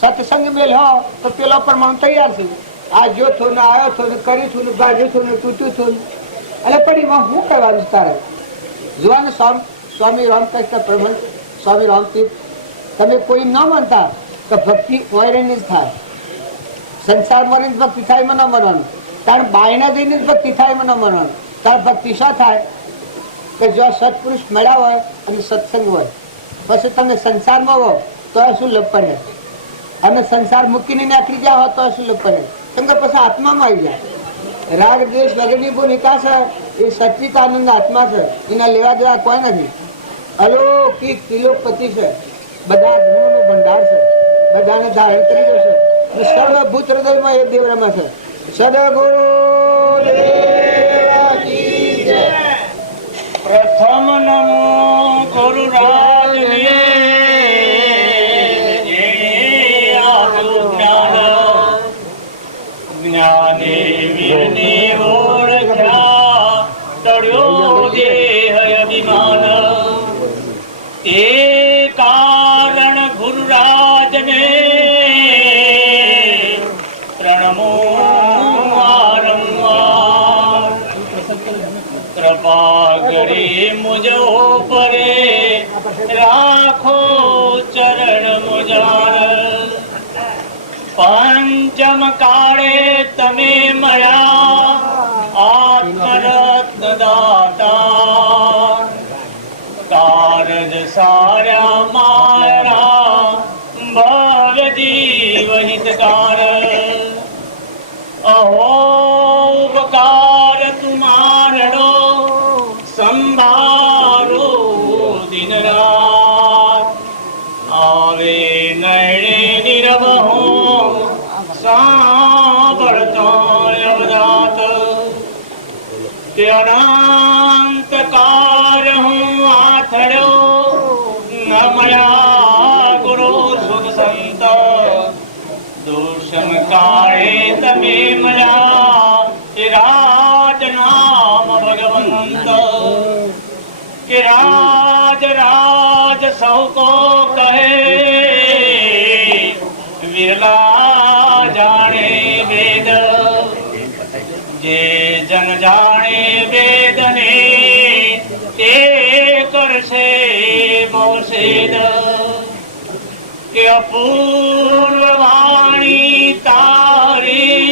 સત્સંગ મેલ હો તો પેલો પ્રમાણ તૈયાર છે. આ જો થયું ને આવ્યો થયું ને કર્યું થયું ને બાજુ થયું ને તૂટ્યું થયું એટલે પડીમાં શું કહેવાનું તારે. જોવાનું સ્વામી રામકૃષ્ણ પ્રભુ, સ્વામી રામતીર્થ, તમે કોઈ ન માનતા તો ભક્તિ ઓયરની જ થાય. સંસારમાં જ ભક્તિ થાય એમાં ન માનવાનું, કારણ બાયના જઈને જ ભક્તિ થાય એમાં ન માનવાનું. તાર ભક્તિ શું થાય કે જો સત્પુરુષ મળ્યા હોય અને સત્સંગ હોય, પછી તમે સંસારમાં હો તો શું લાભ પડે, અને સંસાર મૂકીને નીકળી ગયા હો તો શું લાભ પડે, કેમ કે પછી આત્મામાં આવી જાય. રાગ દ્વેષ વગરની ભૂમિકા છે એ સચ્ચિદાનંદ આત્મા છે, એના લેવા દેવા કોઈ નથી. અલૌકિક ત્રિલોકપતિ છે, બધા ગુણોનો ભંડાર છે, બધાને ધારણ કરી જશે. સર્વભૂત હૃદયમાં એ દેવ રમે છે. સદગુરુ પ્રથમ નમો ગુરુ રાજને જ્ઞાને વીરને ઓળખ્યા તળ્યો દેહ અભિમાન. એ કારણ ગુરુરાજને પ્રણમો વારંવાર. કૃપા કરી મુજો પરે રાખો ચરણ મુજાર. પંચમ કાળે તમે મળ્યા આત્મરત્ન દાતા. કારજ સાર્યા મારા ભવ જીવ હિતકાર. અહો ઉપકાર તુમારડો સંભારો દિન રાત. આવે નયણે નિરવહો સાંભળતો અવધાત. તે અનંતકાર હું આથડ્યો ન મળ્યા ગુરુ સુખ સંત. દુષ્મ કાળે તમે મળ્યા એ રાજ નામ ભગવંત. કે રાજ રાજ સૌ કો કહે વિરલા જાણે વેદ. જે જન જાણે વેદને તે કરશે મોસેદ. કે અપૂર્વ વાણી તારી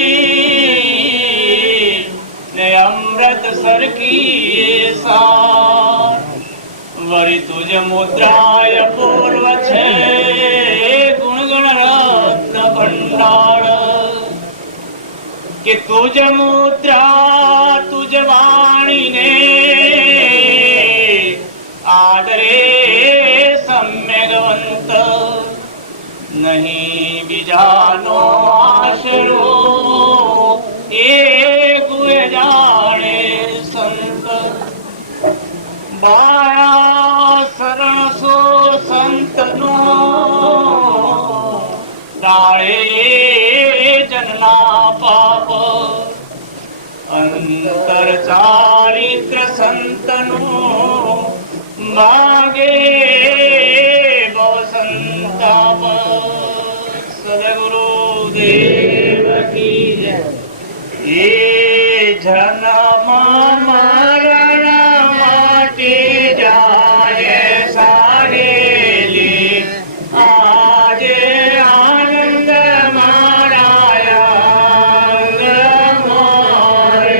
ને અમૃત સરકી સાર. વરી તુજ મુદ્રાય પૂર્વ છે ગુણગણ રત્ન ભંડાર. કે તુજ મુદ્રા તુજ વાણીને આદરે સમ્યગવંત નહીં બીજાનો આશરો એ ગુએ જાણે સંત બાળા શરણ સો સંતનો ડાળે જનના પાપ અંતર ચારિત્ર સંતનું માગે બહુ સંતાપ સદગુરુ દેવ કી જય એ જન્મ મરણ માટે જાય સારેલી આજે આનંદ મારાયા મોરે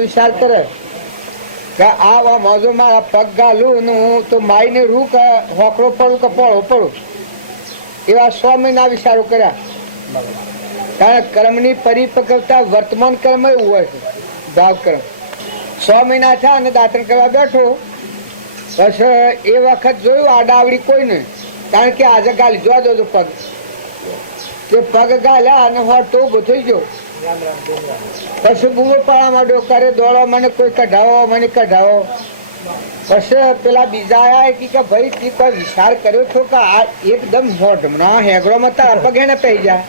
વિચાર કરે કે આ મોજો મારા પગ ગાલું ને હું તો માઈને રૂ કે હોકરો પડું કે પોળો પડું એવા 100 મહિના વિચારો કર્યા. કારણ કર્મની પરિપક્વતા વર્તમાન કર્મ એવું હોય છે. ભાવ કર્મ 100 મહિના થયા અને દાંતણ કરવા બેઠો પછી એ વખત જોયું આડાવડી કોઈ નહીં. કારણ કે આજે ગાલી જોવા દો પગ તે પગ ગાલ્યા અને હોટ તો ઉભો થઈ ગયો. પછી બૂમો પાડવા માંડ્યો કરે દોડો મને કોઈ કઢાવો મને કઢાવો. પછી પેલા બીજા આયા કે ભાઈ તી કોઈ વિચાર કર્યો છો કે આ એકદમ મોઢમનો હેગડોમાં તારા પગે ને પહી જાય.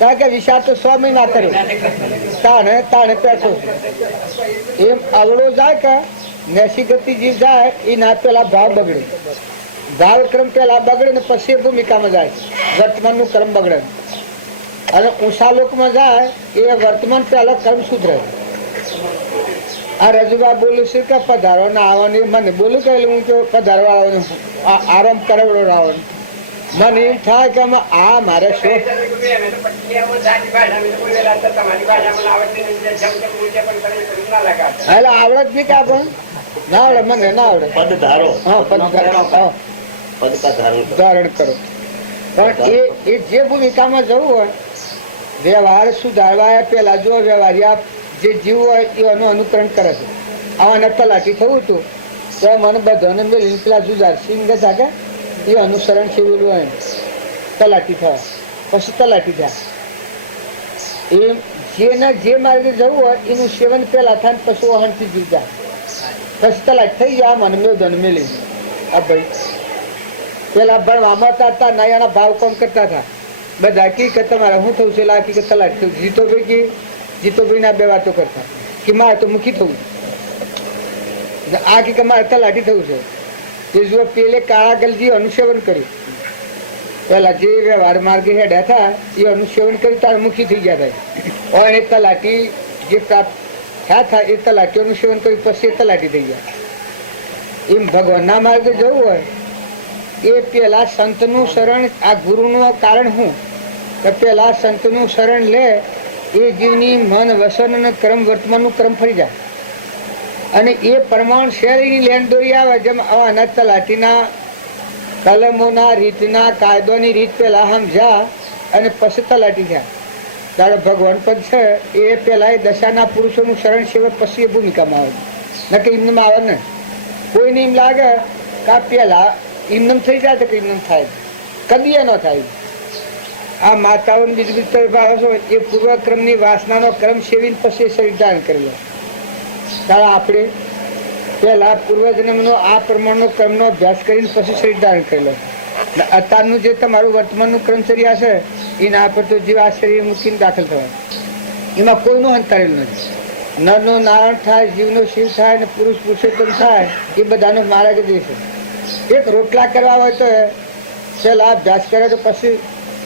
કારણ કે વિચાર તો 100 મહિના કર્યો તાણે તાણે પેસો એમ આવડો જાય કે નેસી ગતિ જીવ જાય એ ના પેલા ભાવ બગડે. ભાવ ક્રમ પેલા બગડે ને પછી ભૂમિકામાં જાય વર્તમાનનું કર્મ બગડે. અને ઊંચા લોકમાં જાય એ વર્તમાન પેલો કર્મ સુધરે. આ રજૂબા બોલું છું કે પધારો ના આવવાનું મને બોલું કે હું તો પધારવા આવવાનું આરામ કરાવડો આવવાનું. મને એમ થાય કે આ મારે શું એટલે આવડત નહીં કે પણ ના આવડે મને ના આવડે. પદ ધારો હા પદ ધારણ કરો. પણ એ જે ભૂમિકામાં જવું હોય વ્યવહાર સુધારવા પેલા જો વ્યવહારિયા જે જીવ હોય એનું અનુકરણ કરે છે. આવાને તલાટી થવું હતું તો મને બધાને મેળવીને પેલા જુદાર સિંહ હતા એ અનુસરણ થયું હોય તલાટી થયા પછી તલાટી થયા. એમ જેને જે માર્ગે જવું હોય એનું સેવન પેલા થાય પછી વહનથી જીવ જાય પછી તલાટી થઈ ગયા. મને મેળવીને મેળવી આ ભાઈ પેલા ભણવામાં હતા નયાના ભાવ કોમ કરતા હતા બધા કી કે તમારે શું થયું છે લાકી કે તલાટી થયું. જીતોભાઈ ના બે વાતો કરતા કે મારે તો મુખી થવું આ કે મારે તલાટી થયું છે. તે જો પેલે કાળા ગલજી અનુસેવન કર્યું પેલા જે વ્યવહાર માર્ગે હેડ્યા હતા એ અનુસેવન કરી તારે મુખી થઈ ગયા હતા. અને તલાટી જે પ્રાપ્ત થયા હતા એ તલાટી અનુસેવન કરી પછી તલાટી થઈ ગયા. એમ ભગવાનના માર્ગે જવું હોય એ પેલા સંતનું શરણ, આ ગુરુનું કારણ શું કે પેલા સંતનું શરણ લે એ જીવની મન વસન અને કર્મ વર્તમાનનું ક્રમ ફરી જાય અને એ પ્રમાણ શેરીની લેણ દોરી આવે. જેમ આવા તલાટીના કલમોના રીતના કાયદોની રીત પેલા સમજ્યા અને પછી તલાટી થયા. ત્યારે ભગવાન પદ છે એ પેલા એ દશાના પુરુષોનું શરણ સેવક પછી એ ભૂમિકામાં આવે. નક્કી એમને આવે ને કોઈને એમ લાગે કે પેલા એમને થઈ જાય તો કે એમને થાય, કદી એ ન થાય. આ માતાઓને બીજી બીજી તરફ આવે છો એ પૂર્વક્રમની વાસનાનો ક્રમ સેવીને પછી શરીર ધારણ કરેલો. ત્યારે આપણે પેલા પૂર્વજન્મનો આ પ્રમાણનો ક્રમનો અભ્યાસ કરીને પછી શરીર ધારણ કરેલો. અત્યારનું જે તમારું વર્તમાનનું ક્રમચર્યા છે એના પર તો જીવ આ શરીર મૂકીને દાખલ થવાય. એમાં કોઈનું હંતારેલું નથી. નરનો નારાયણ થાય, જીવનો શિવ થાય અને પુરુષ પુરુષોત્તમ થાય એ બધાનો મારા જ દેશ છે. એક રોટલા કરવા હોય તો પેલા અભ્યાસ કરે તો પછી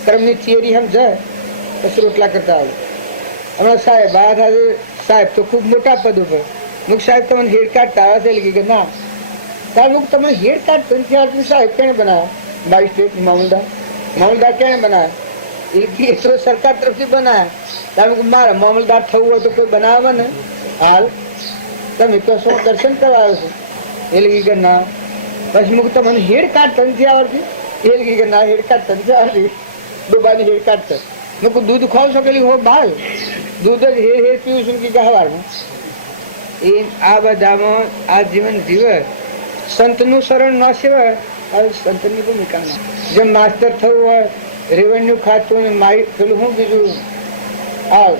ક્રમની થિયરી સમજે પછી રોટલા કરતા આવે. હમણાં સાહેબ આ સાહેબ તો ખૂબ મોટા પદ ઉપર મુખ સાહેબ તમને હેડ કાઢતા આવે છે કે ના તાર મુખ તમે હેડ કાઢ સાહેબ કેને બનાવ્યા? મેજિસ્ટ્રેટ મામલદાર કેને બનાવ્યા? એ તો સરકાર તરફથી બનાવ્યા. તાર મુખ મારે મામલદાર થવું હોય તો કોઈ બનાવે ને હાલ તમે તો શું દર્શન કરવા આવ્યો છો? એ લગી કે ના. પછી મુખ તમને હેડ કાઢ નથી આવડતી? એ લગી કે ના હેડ કાઢ નથી આવડતી. ડોબાની હેડ કાઢતા મેં દૂધ ખાવ છો કે હો બાલ દૂધ જ હેર પીવું છું કે હવારમાં. એ આ બધામાં આ જીવન જીવે સંતનું શરણ ન સેવાય. સંતની ભૂમિકામાં જેમ માસ્ટર થયું હોય, રેવન્યુ ખાતું પેલું શું બીજું આ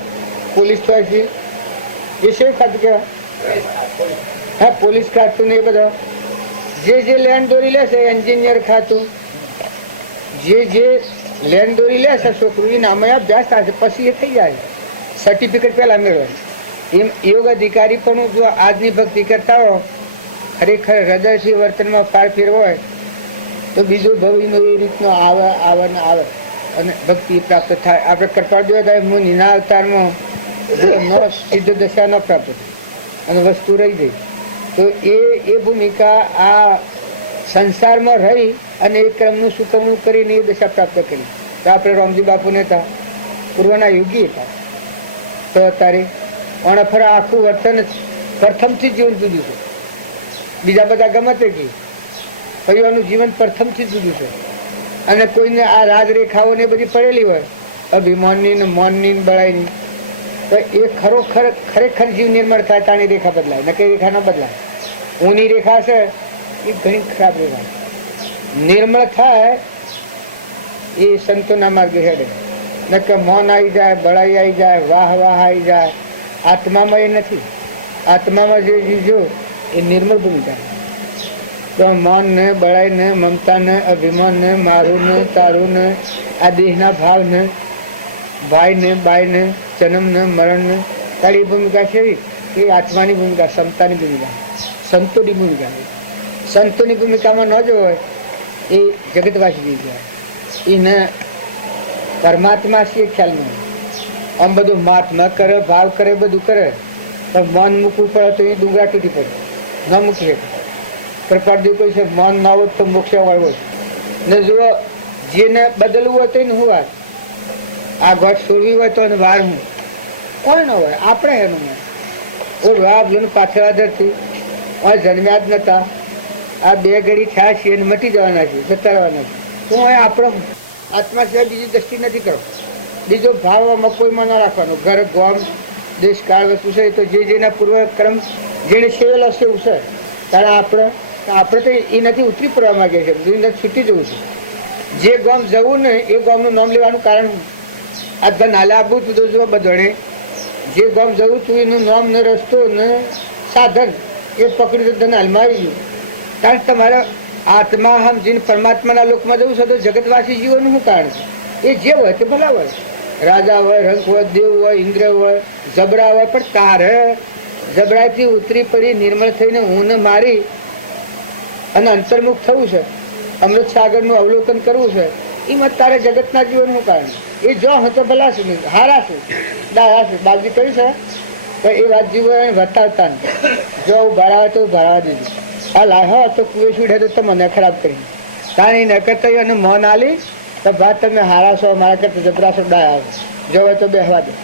પોલીસ થાય છે એ શું ખાતું કહેવાય? હા, પોલીસ ખાતું ને એ બધા જે લેન્ડ દોરી લેશે એન્જિનિયર ખાતું જે લેન્ડ દોરી લેશે છોકરું એ નામે અભ્યાસ થશે પછી એ થઈ જાય સર્ટિફિકેટ પહેલા મેળવે. એમ યોગ અધિકારી પણ જો આજની ભક્તિ કરતા હો ખરેખર હૃદયથી વર્તનમાં ફેર હોય તો બીજો ભવિનો એ રીતનો આવે અને ભક્તિ પ્રાપ્ત થાય. આપણે કટાડ્યો થાય મુનિના અવતારમાં સિદ્ધ દશા ન પ્રાપ્ત અને વસ્તુ રહી ગઈ તો એ ભૂમિકા આ સંસારમાં રહી અને એ ક્રમનું સુકવણું કરીને એ દશા પ્રાપ્ત કરી. તો આપણે રામજી બાપુને હતા પૂર્વના યુગી હતા તો અત્યારે અણફરા આખું વર્તન પ્રથમથી જીવન જુદું છે. બીજા બધા ગમતે કી પરિવારનું જીવન પ્રથમથી જુદું છે. અને કોઈને આ રાજરેખાઓ ને બધી પડેલી હોય અભિમાનની ને મનની બળાઈની તો એ ખરેખર જીવ નિર્મળ થાય તાની રેખા બદલાય, નકરી રેખા ન બદલાય. ઊની રેખા છે એ ઘણી ખરાબ રેખા. નિર્મળ થાય એ સંતોના માર્ગે હેડે. નકે મૌન આવી જાય, બળાઈ આવી જાય, વાહ આવી જાય. આત્મામાં એ નથી. આત્મામાં જે જીજો એ નિર્મળ ભૂમિકા. તો મૌન ને, બળાઈ ને, મમતા ને, અભિમાન ને, મારું ને, તારું ને, આ દેહના ભાવ ને, ભાઈ ને, બાઈ ને, જન્મ ને, મરણ ને, તારી ભૂમિકા છે એ આત્માની ભૂમિકા, ક્ષમતાની ભૂમિકા, સંતોની ભૂમિકા. સંતોની ભૂમિકામાં ન જો હોય એ જગતવાસી થઈ ગયા. એને પરમાત્મા છે ખ્યાલ ન હોય. આમ બધું મહાત્મા કરે, ભાવ કરે, બધું કરે પણ મન મૂકવું પડે તો એ ડુંગરા તૂટી પડે, ન મૂકી શકે. પ્રપાદજી કોઈ છે મન ના હોય તો મોક્ષ વાળવો ને જો જેને બદલવું હોય તો હું વાત આ ઘટ છોડવી હોય તો વાર હું કોઈ ન હોય આપણે એનું ઓળવા પાછળ આદરથી જન્મ્યા જ નતા. આ બે ઘડી થયા છે એને મટી જવાના છે, જતા રહેવાના છે. તો આપણો આત્મા સિવાય બીજી દ્રષ્ટિ નથી કરો. બીજો ભાવમાં કોઈમાં ના રાખવાનો. ઘર ગામ દેશ કાળ વસ્તુ છે તો જેના પૂર્વક્રમ જેને સેવેલો છે એવું છે. કારણ આપણે તો એ નથી ઉતરી પડવા માંગે છે, છૂટી જવું છે. જે ગામ જવું ને એ ગામનું નામ લેવાનું કારણ આ ધન હાલે આપવું તું જો બધોડે જે ગામ જવું તું એનું નામ ને રસ્તો ને સાધન એ પકડી ધન હાલમાં આવી ગયું. કારણ તમારે આત્મા સમજીને પરમાત્માના લોકમાં જવું છે તો જગતવાસી જીવનનું શું કારણ છે? એ જે હોય તે ભલા હોય, રાજા હોય, રંગ હોય, દેવ હોય, ઇન્દ્ર હોય, જબરા હોય, પણ તારે જબરાથી ઉતરી પડી નિર્મળ થઈને હું ને મારી અને અંતર્મુખ થવું છે, અમૃત સાગરનું અવલોકન કરવું છે. એમાં તારે જગતના જીવનનું કારણ એ જો હું તો ભલા છું, હારા છું, ડાયા છું. બાપજી કહ્યું છે તો એ વાત જીવો વતાવતા નહીં. જો ભરાવે તો ભરાવા દીધું. આ લાહો તો કુએ છૂટે તો મને ખરાબ કરી તાણી ન કરતા અને મોન આલી તો વાત તમે હારા છો મારા કરતા જબરાશો ડાયા જોવે તો બેહવા દે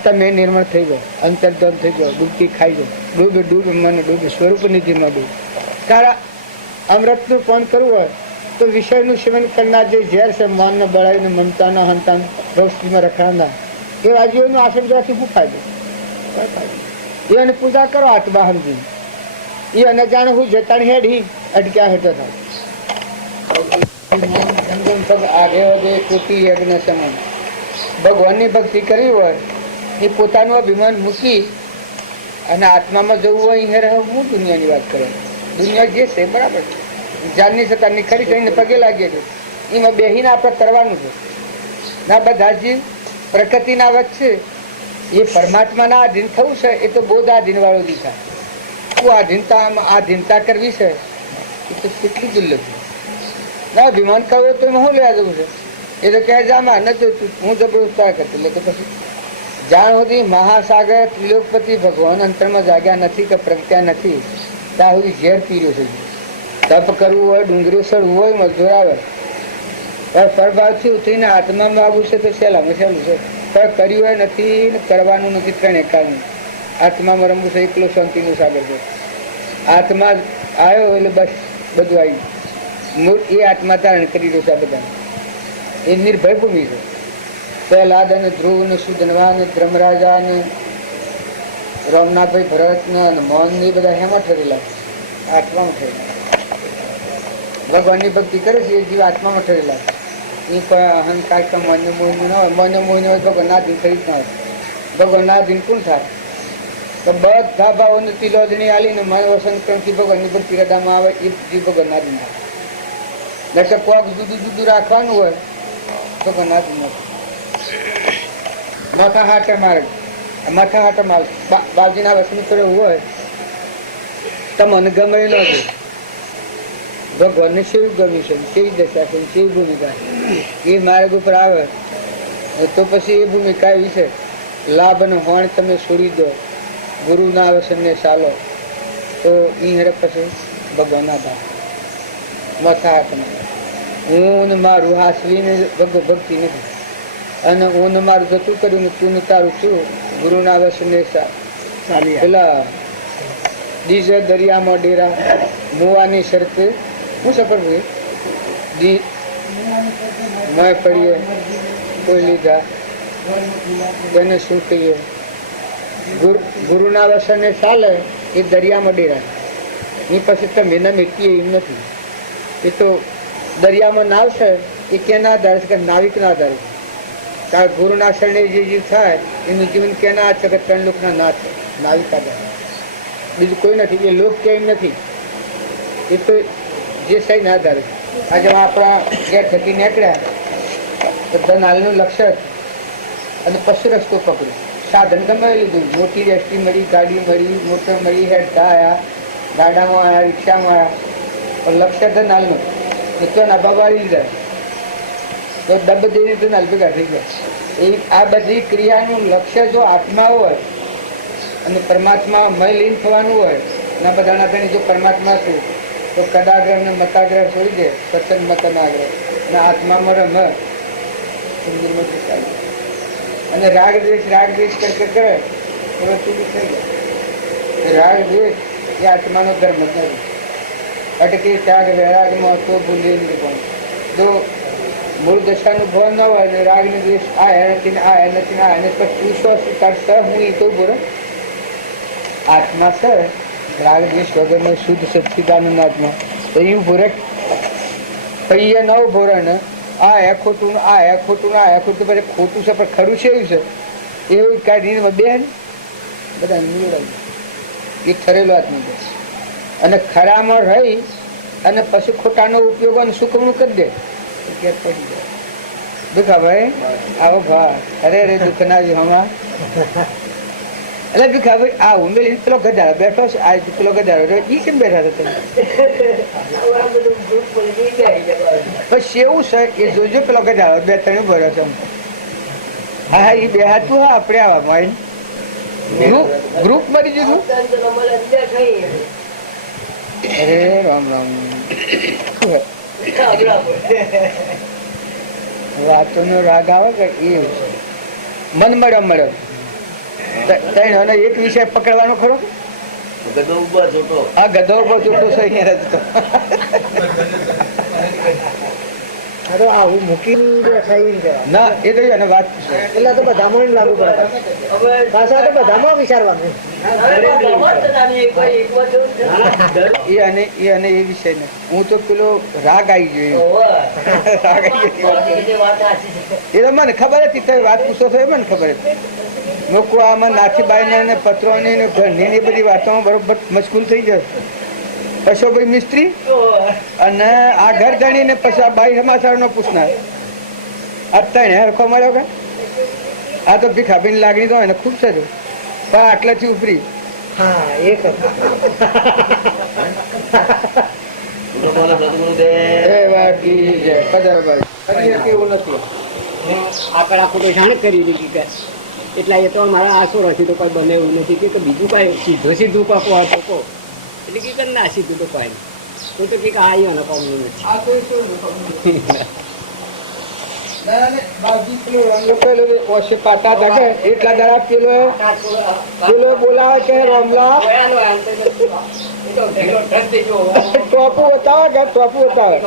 તમે નિર્મળ થઈ ગયો અંતર્ધન થઈ ગયો ડૂબકી ખાઈ ગયો ડૂબ ડૂબ મને ડૂબ સ્વરૂપ નિધિમાં ડૂબ કારણ અમૃતનું પાન કરવું હોય તો વિષયનું સેવન કરનાર જે ઝેર છે મનને બળાવીને મમતાના હંતાન રોશનીમાં રખાવનાર એ વાજીઓનું આસન જવાથી શું ફાયદો એને પૂજા કરો આત્મા સમજી એ અને જાણે હું જતાણ હેડી અટક્યા હેઠો થાય ભગવાનની ભક્તિ કરવી હોય એ પોતાનું અભિમાન મૂકી અને આત્મામાં જવું હોય અહીંયા રહે હું દુનિયાની વાત કરું દુનિયા જે છે બરાબર જાનની સતાની ખરી કરીને પગે લાગીએ છે એમાં બેહીને આપણે કરવાનું છે ના બધા જીવ પ્રકૃતિના વચ્ચે એ પરમાત્માના આધીન થવું છે એ તો બોધ આધીન વાળો દીધા તું આધીનતા કરવી છે એ તો કેટલી દુર્લભ છે ના અભિમાન કરવો તો હું લેવા જવું છે એ તો કહે જામાં નથી હું જબરદસ્ત કરતો એટલે તો પછી જાણ સુધી મહાસાગર ત્રિલોકપતિ ભગવાન અંતરમાં જાગ્યા નથી કે પ્રગટ્યા નથી ત્યાં સુધી ઝેર પીર્યો છે તપ કરવું હોય ડુંગળી સડવું હોય મજદૂર આવે પરભાવથી ઉતરીને આત્મામાં આવવું છે તો સહેલામાં સહેલું છે પણ કર્યું હોય નથી ને કરવાનું નથી ત્રણ એકાનું આત્મામાં રમવું છે એકલો શાંતિનું સાગર છે આત્મા આવ્યો એટલે બસ બધું આવ્યું એ આત્મા ધારણ કરી રહ્યો છે આ બધા એ નિર્ભય ભૂમિ છે પ્રહલાદ અને ધ્રુવ ને સુધનવા ને ધર્મરાજા ને રામનાથભાઈ ભરત ને મોહન ને બધા હેમાં ઠરેલા આત્મામાં ઠરેલા ભગવાનની ભક્તિ કરે છે એ જીવ આત્મામાં ઠરેલા એ પણ અહંકાર કે મન્ય મોહિની ના હોય મન્ય મોહિની હોય ભગવાનના દિન ખરીદ ના હોય ભગવાનના દિન કોણ થાય તો બધા ભાવોને તિલોદની આલીને મન વસન ક્રમથી ભગવાનની ભક્તિ હૃદયમાં આવે એ જીવ ભગવાનના દિન થાય એટલે કોક જુદું જુદું રાખવાનું હોય ભગવાનના દિન માથા હાટે માર્ગ માથા હાટે માર્ગ બાજીના વસન કર્યું હોય તો મને ગમે ન છે ભગવાનને કેવી ગમી છે કેવી દશા છે કેવી ભૂમિકા એ માર્ગ ઉપર આવે તો પછી એ ભૂમિકા એવી છે લાભ અને હોણ તમે છોડી દો ગુરુના વસનને ચાલો તો એ હરે પછી ભગવાનના થાય માથા હાથમાં હું મારું હાસવીને ભક્તિ નથી અને હું મારું જતું કર્યું તું તારું છું ગુરુના વસને પેલા દીજે દરિયામાં ડેરા મુવાની શરતે હું સફર ભાઈ મેં પડીએ કોઈ લીધા તેને શું કહીએ ગુરુના વસને ચાલે એ દરિયામાં ડેરા એ પછી તમે ના મીટીએ એમ નથી એ તો દરિયામાં નાવ છે એ કેના આધારે છે કે નાવિકના આધારે કારણ ગુરુના શરણે જે જીવ થાય એનું જીવન કેના છે કે ત્રણ લોકના ના છે નાવિક આધારે બીજું કોઈ નથી એ લોક કે એમ નથી એ તો જે સહીના આધારે આજે આપણા ગેર થકી નીકળ્યા તો ધનાલનું લક્ષ્ય અને પછી રસ્તો પકડ્યો સાધન ગમે લીધું મોટી એસટી મળી ગાડી મળી મોટર મળી હેડતા આવ્યા ગાડામાં આવ્યા રિક્ષામાં આવ્યા પણ લક્ષ્ય ધનાલનું તો નાભા વાળી લીધા તો ડબ દઈને તો નાલ ભેગા થઈ ગયા એ આ બધી ક્રિયાનું લક્ષ્ય જો આત્મા હોય અને પરમાત્મા મય લીન થવાનું હોય ના બધાના ધણી જો પરમાત્મા છે તો કદાગ્રહ ને મતાગ્રહ છોડી દે સત્સંગ મતનાગ્રહ ને આત્મામાં રમ અને રાગ દ્વેષ કરે તો વસ્તુ થઈ જાય રાગ દ્વેષ એ આત્માનો ધર્મ જ નથી અટકી ત્યાગ વૈરાગમાં તો ભૂલી નથી પણ જો મૂળ દશાનું ભાવ ન હોય ને રાગ ને દ્વેષ આ નથી ને આ નથી ને આ એને પછી કરશે હું એ તો બોલો આત્મા છે રાગ દ્વેષ વગરનો શુદ્ધ સચ્ચિદાનંદ આત્મા તો એ ઉભો રહે પછી ન ઉભો રહે ને આ હે ખોટું આ હે ખોટું આ હે ખોટું પછી ખોટું છે પણ ખરું છે એવું છે એવું કાઢીને બેન બધા નીવડાવી એ ઠરેલો આત્મા અને ખરામાં રહી અને પછી ખોટાનો ઉપયોગ અને સુકવણું કરી દે ઘેર પડી જાય દુખા ભાઈ આવો ભા અરે રે દુઃખ ના હમણાં એટલે ભીખા ભાઈ આ ઉમેરી પેલો ગધારો બેઠો છે આ પેલો ગધારો ઈ કેમ બેઠા હતા પછી એવું છે એ જોજો પેલો ગધારો બે ત્રણ ભરો છે હા હા એ બે હાથું હા આપણે આવા ભાઈ ગ્રુપ મરી જતું અરે રામ રામ. વાતોનો રાગ આવે કે એ મન મળ્યો એક વિષય પકડવાનો ખરો. ગધો ઉભા જોતો. આ ગધો ઉપર ચોખ્ખો છે અહીંયા રજતો. આવું મૂકી ના એ તો એને વાત એટલે તો બધામાં લાગુ પડે પાછા તો બધામાં વિચારવાનું એ વિષય ને હું તો પેલો રાગ આવી ગયો રાગ આવી ગયો એ તો મને ખબર હતી તમે વાત પૂછો છો એ મને ખબર હતી. લોકો આમાં નાથીબાઈ ને પત્રોની ને ઘરની ની બધી વાતોમાં બરોબર મશગુલ થઈ જશે. પછી ભાઈ મિસ્ત્રી અને આ ઘર ગણી ને પછી આ બાઈ સમાચાર નો પૂછનાર અત્યારે હરખો મળ્યો કે આ તો ભીખાભીની લાગણી તો એને ખૂબ છે પણ આટલાથી ઉપરી. હા એ એવું નથી આપણા ખોટે જાણ કરી દીધી કે એટલે એ તો મારા આશો રસી તો કોઈ બને એવું નથી કે બીજું કઈ સીધું કોઈ કહો તો કહો એટલે કે ના સીધું તો કોઈ નહીં હું તો કંઈક આવ્યો ને કોમનું નથી પાટા থাকে એટલા દરા પેલો બોલાવે કે રમલા ટોપુ બતાવે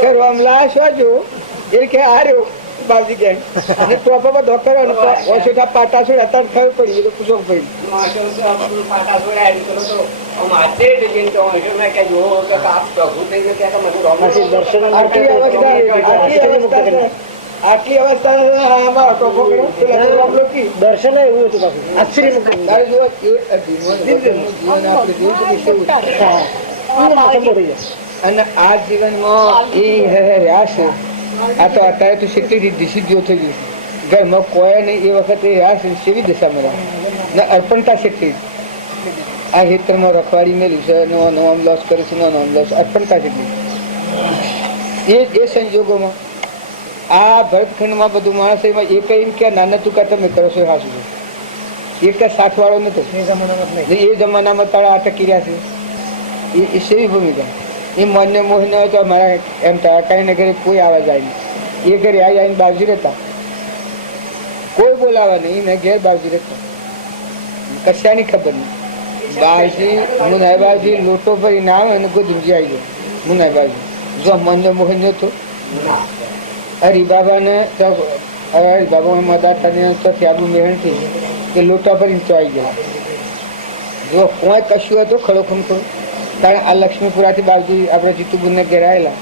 કે રમલા શું જો એ કે હાર્યો બાબજી કે અને ટોપો બધો કર્યો ઓછો પાટા છોડ અત્યારે ખબર પડી તો પૂછો પડી આટલી અવસ્થા દર્શન એવું હતું અને આ જીવનમાં એ રહ્યા છે. આ તો અત્યારે તો કેટલી દિશીઓ થઈ ગઈ ઘરમાં કોઈ નહીં એ વખતે રહ્યા છે કેવી દશામાં રહ્યા ને અર્પણતા કેટલી આ હેતરમાં રખવાડી મેળ્યું છે નવો આમ લોસ કરે છે નવો આમ લોસ અર્પણતા કેટલી એ સંજોગોમાં આ ભરતખંડમાં બધું માણસ એમાં એક એમ કે નાના તુકા તમે કરો છો હાસુ એક સાથ વાળો નતો એ જમાનામાં તારા અટકી રહ્યા છે એ સેવી ભૂમિકા એ મનને મોહ ન હોય તો મારા એમ કાંઈ ને ઘરે કોઈ આવે જાય નહીં એ ઘરે આવી આવીને બાવજી રહેતા કોઈ બોલાવા નહીં મેં ઘેર બાવજી રહેતા કશાની ખબર નહીં બાવજી મુનાઈ બાવજી લોટો ભરીને આવે અને ગોદુંજી આવી જાય મુનાઈ બાવજી જો મનને મોહ નતો હરિબાબાને હરિબાબા મદાતાને તો ત્યાગું મેળથી એ લોટા ભરીને તો આવી ગયા જો કોઈ કશું હતું ખડોખમ થોડું કારણ આ લક્ષ્મીપુરાથી બાવજી આપણે જીતુબુનને ઘેર આવેલા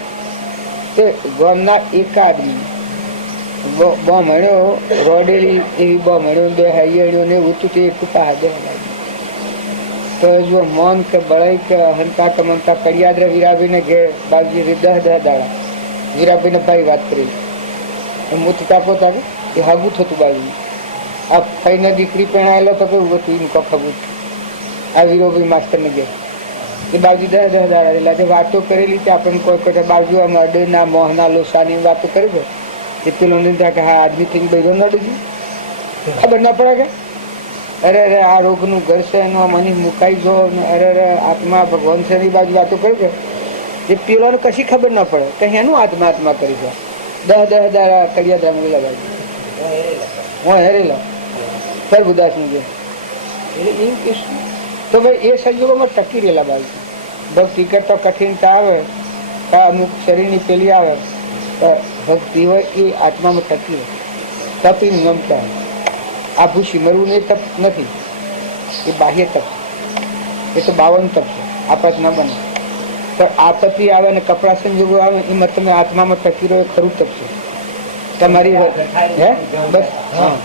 તે ગામના એક આદમી બમણ્યો રોડેલી એવી બમણ્યો બે હૈયણીઓ ને એવું તે એક પાસે બે તો જો મન કે બળાઈ કે હંતા કમનતા કડિયાદ્ર વીરાબીને ઘેર બાવજી 10 દાડા વીરાબીને ભાઈ વાત કરી મોતી કાપો હતા એ હાગું થતું બાજુ આ કઈને દીકરી પહેણાયેલો તો કેવું હતું એમ કફગું આ વીરોભાઈ માસ્તરને ઘેર એ બાજુ 10 દાડા એટલે વાતો કરેલી કે આપણને કોઈ કોઈ બાજુ આમ અડેના મોહના લોસાની વાતો કરી દે એ પેલો નિંદા કે હા આદમી થઈને બૈરો નડું ખબર ના પડે કે અરે અરે આ રોગનું ઘર છે એનો મને મુકાઈ જો અરે અરે આત્મા ભગવાન છે એની બાજુ વાતો કરી દે એ પેલોને કશી ખબર ના પડે કે એનું આત્મા કરી છે 10 દાડા કડિયાદ્રામ ગયેલા બાજુ હું હેરેલા સરબુદાસની ઘેર એટલે એમ કે તો ભાઈ એ સંજોગોમાં ટકી રહેલા બાજુ ભક્તિ કરતા કઠિનતા આવે તો અમુક શરીરની પેલી આવે તો ભક્તિ હોય એ આત્મામાં ટકી હોય તપીને નમતા આ ભૂસી મરવું એ તપ નથી એ બાહ્ય તપ એ તો 52 તપ છે આપત ન બને પણ આપત્તિ આવે ને કપડા સંજોગો આવે એમાં તમે આત્મામાં ટકી રહ્યો ખરું તપ છે તમારી હે બસ હા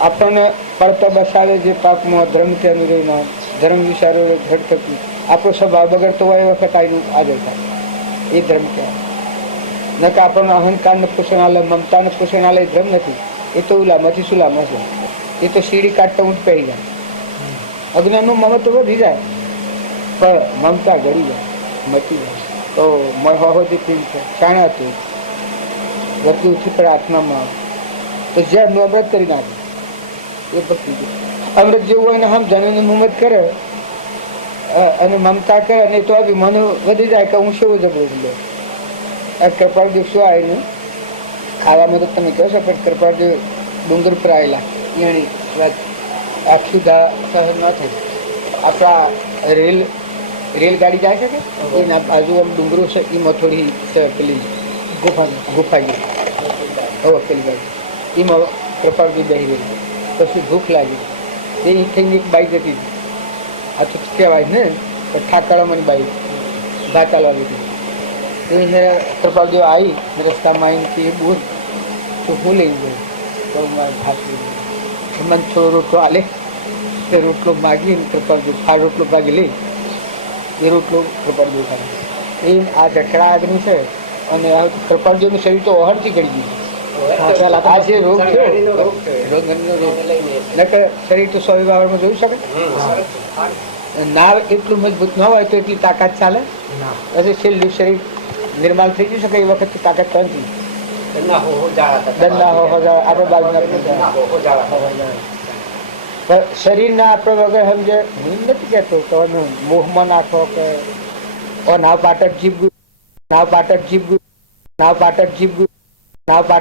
આપણને પડતો બસાવે જે પાપમાં ધર્મ તે અનુરોધમાં ધર્મ વિચારો ઘટ થકી આપણો સ્વભાવ બગડતો હોય એ વખત આનું આગળ થાય એ ધર્મ કહેવાય ન કે આપણને અહંકારને પોષણાલય મમતાને પોષણાલય ધર્મ નથી એ તો ઉલામાંથી સુલામાં છે એ તો સીડી કાઢતા ઊંટ પહેરી જાય અજ્ઞાનનું મમત્વ વધી જાય પણ મમતા ઘડી જાય મચી જાય તો હોદી પીમ છે શાણા હતું વર્તી ઉઠી પડે આત્મામાં આવે તો જ્યાં નોબત કરી નાખે એ ભક્તિ અમૃત જેવું હોય ને સમજણ મુહમ્મદ કરે અને મમતા કરે અને તો બી મને વધી જાય કે હું શું જબરું લે કૃપાળદેવ શું આવેલું ખાવામાં તો તમે કહો છો પણ કૃપાળદેવ ડુંગર પર આવેલા એની વાત આખી સહન ન થઈ. આપણા રેલગાડી જાય છે કે એના બાજુ આમ ડુંગરો છે એમાં થોડી પેલી ગુફા ગઈ હવે પેલી ગાડી એમાં કૃપાળદેવ બેસી ગયેલી. પછી ભૂખ લાગી એ થઈને એક બાઈ જતી આ તો કહેવાય ને ઠાકરામાંની બાઈ ઘા ચાલવા લીધી. એ કૃપાળદેવ આવી રસ્તામાં આવીને કે એ બોલ તો હું લઈ ગયો તો મારે ઘાસ લઈ મને થોડો રોટલો આલે એ રોટલો માગીને કૃપાળદેવ આ રોટલો ભાગી લઈ એ રોટલો કૃપાળદેવ ખાય. એ આ જઠરા આગની છે અને કૃપાળદેવનું શરીર તો ઓહરથી ગળી ગયું. આ જે રોગ છે શરીર તો 100 વારમાં જોઈ શકે ના એટલું મજબૂત ન હોય તો એટલી તાકાત ચાલે પછી છેલ્લું શરીર નિર્માલ થઈ ગયું શકે એ વખત તાકાત પહોંચી દંડા આપણે બાજુ શરીરના આપણે વગર સમજે હું નથી કહેતો કે મોહમાં નાખો કે નાવ પાટક જીભ નાવ પાટક જીભ નાવ પાટક જીભ નાવ પાટક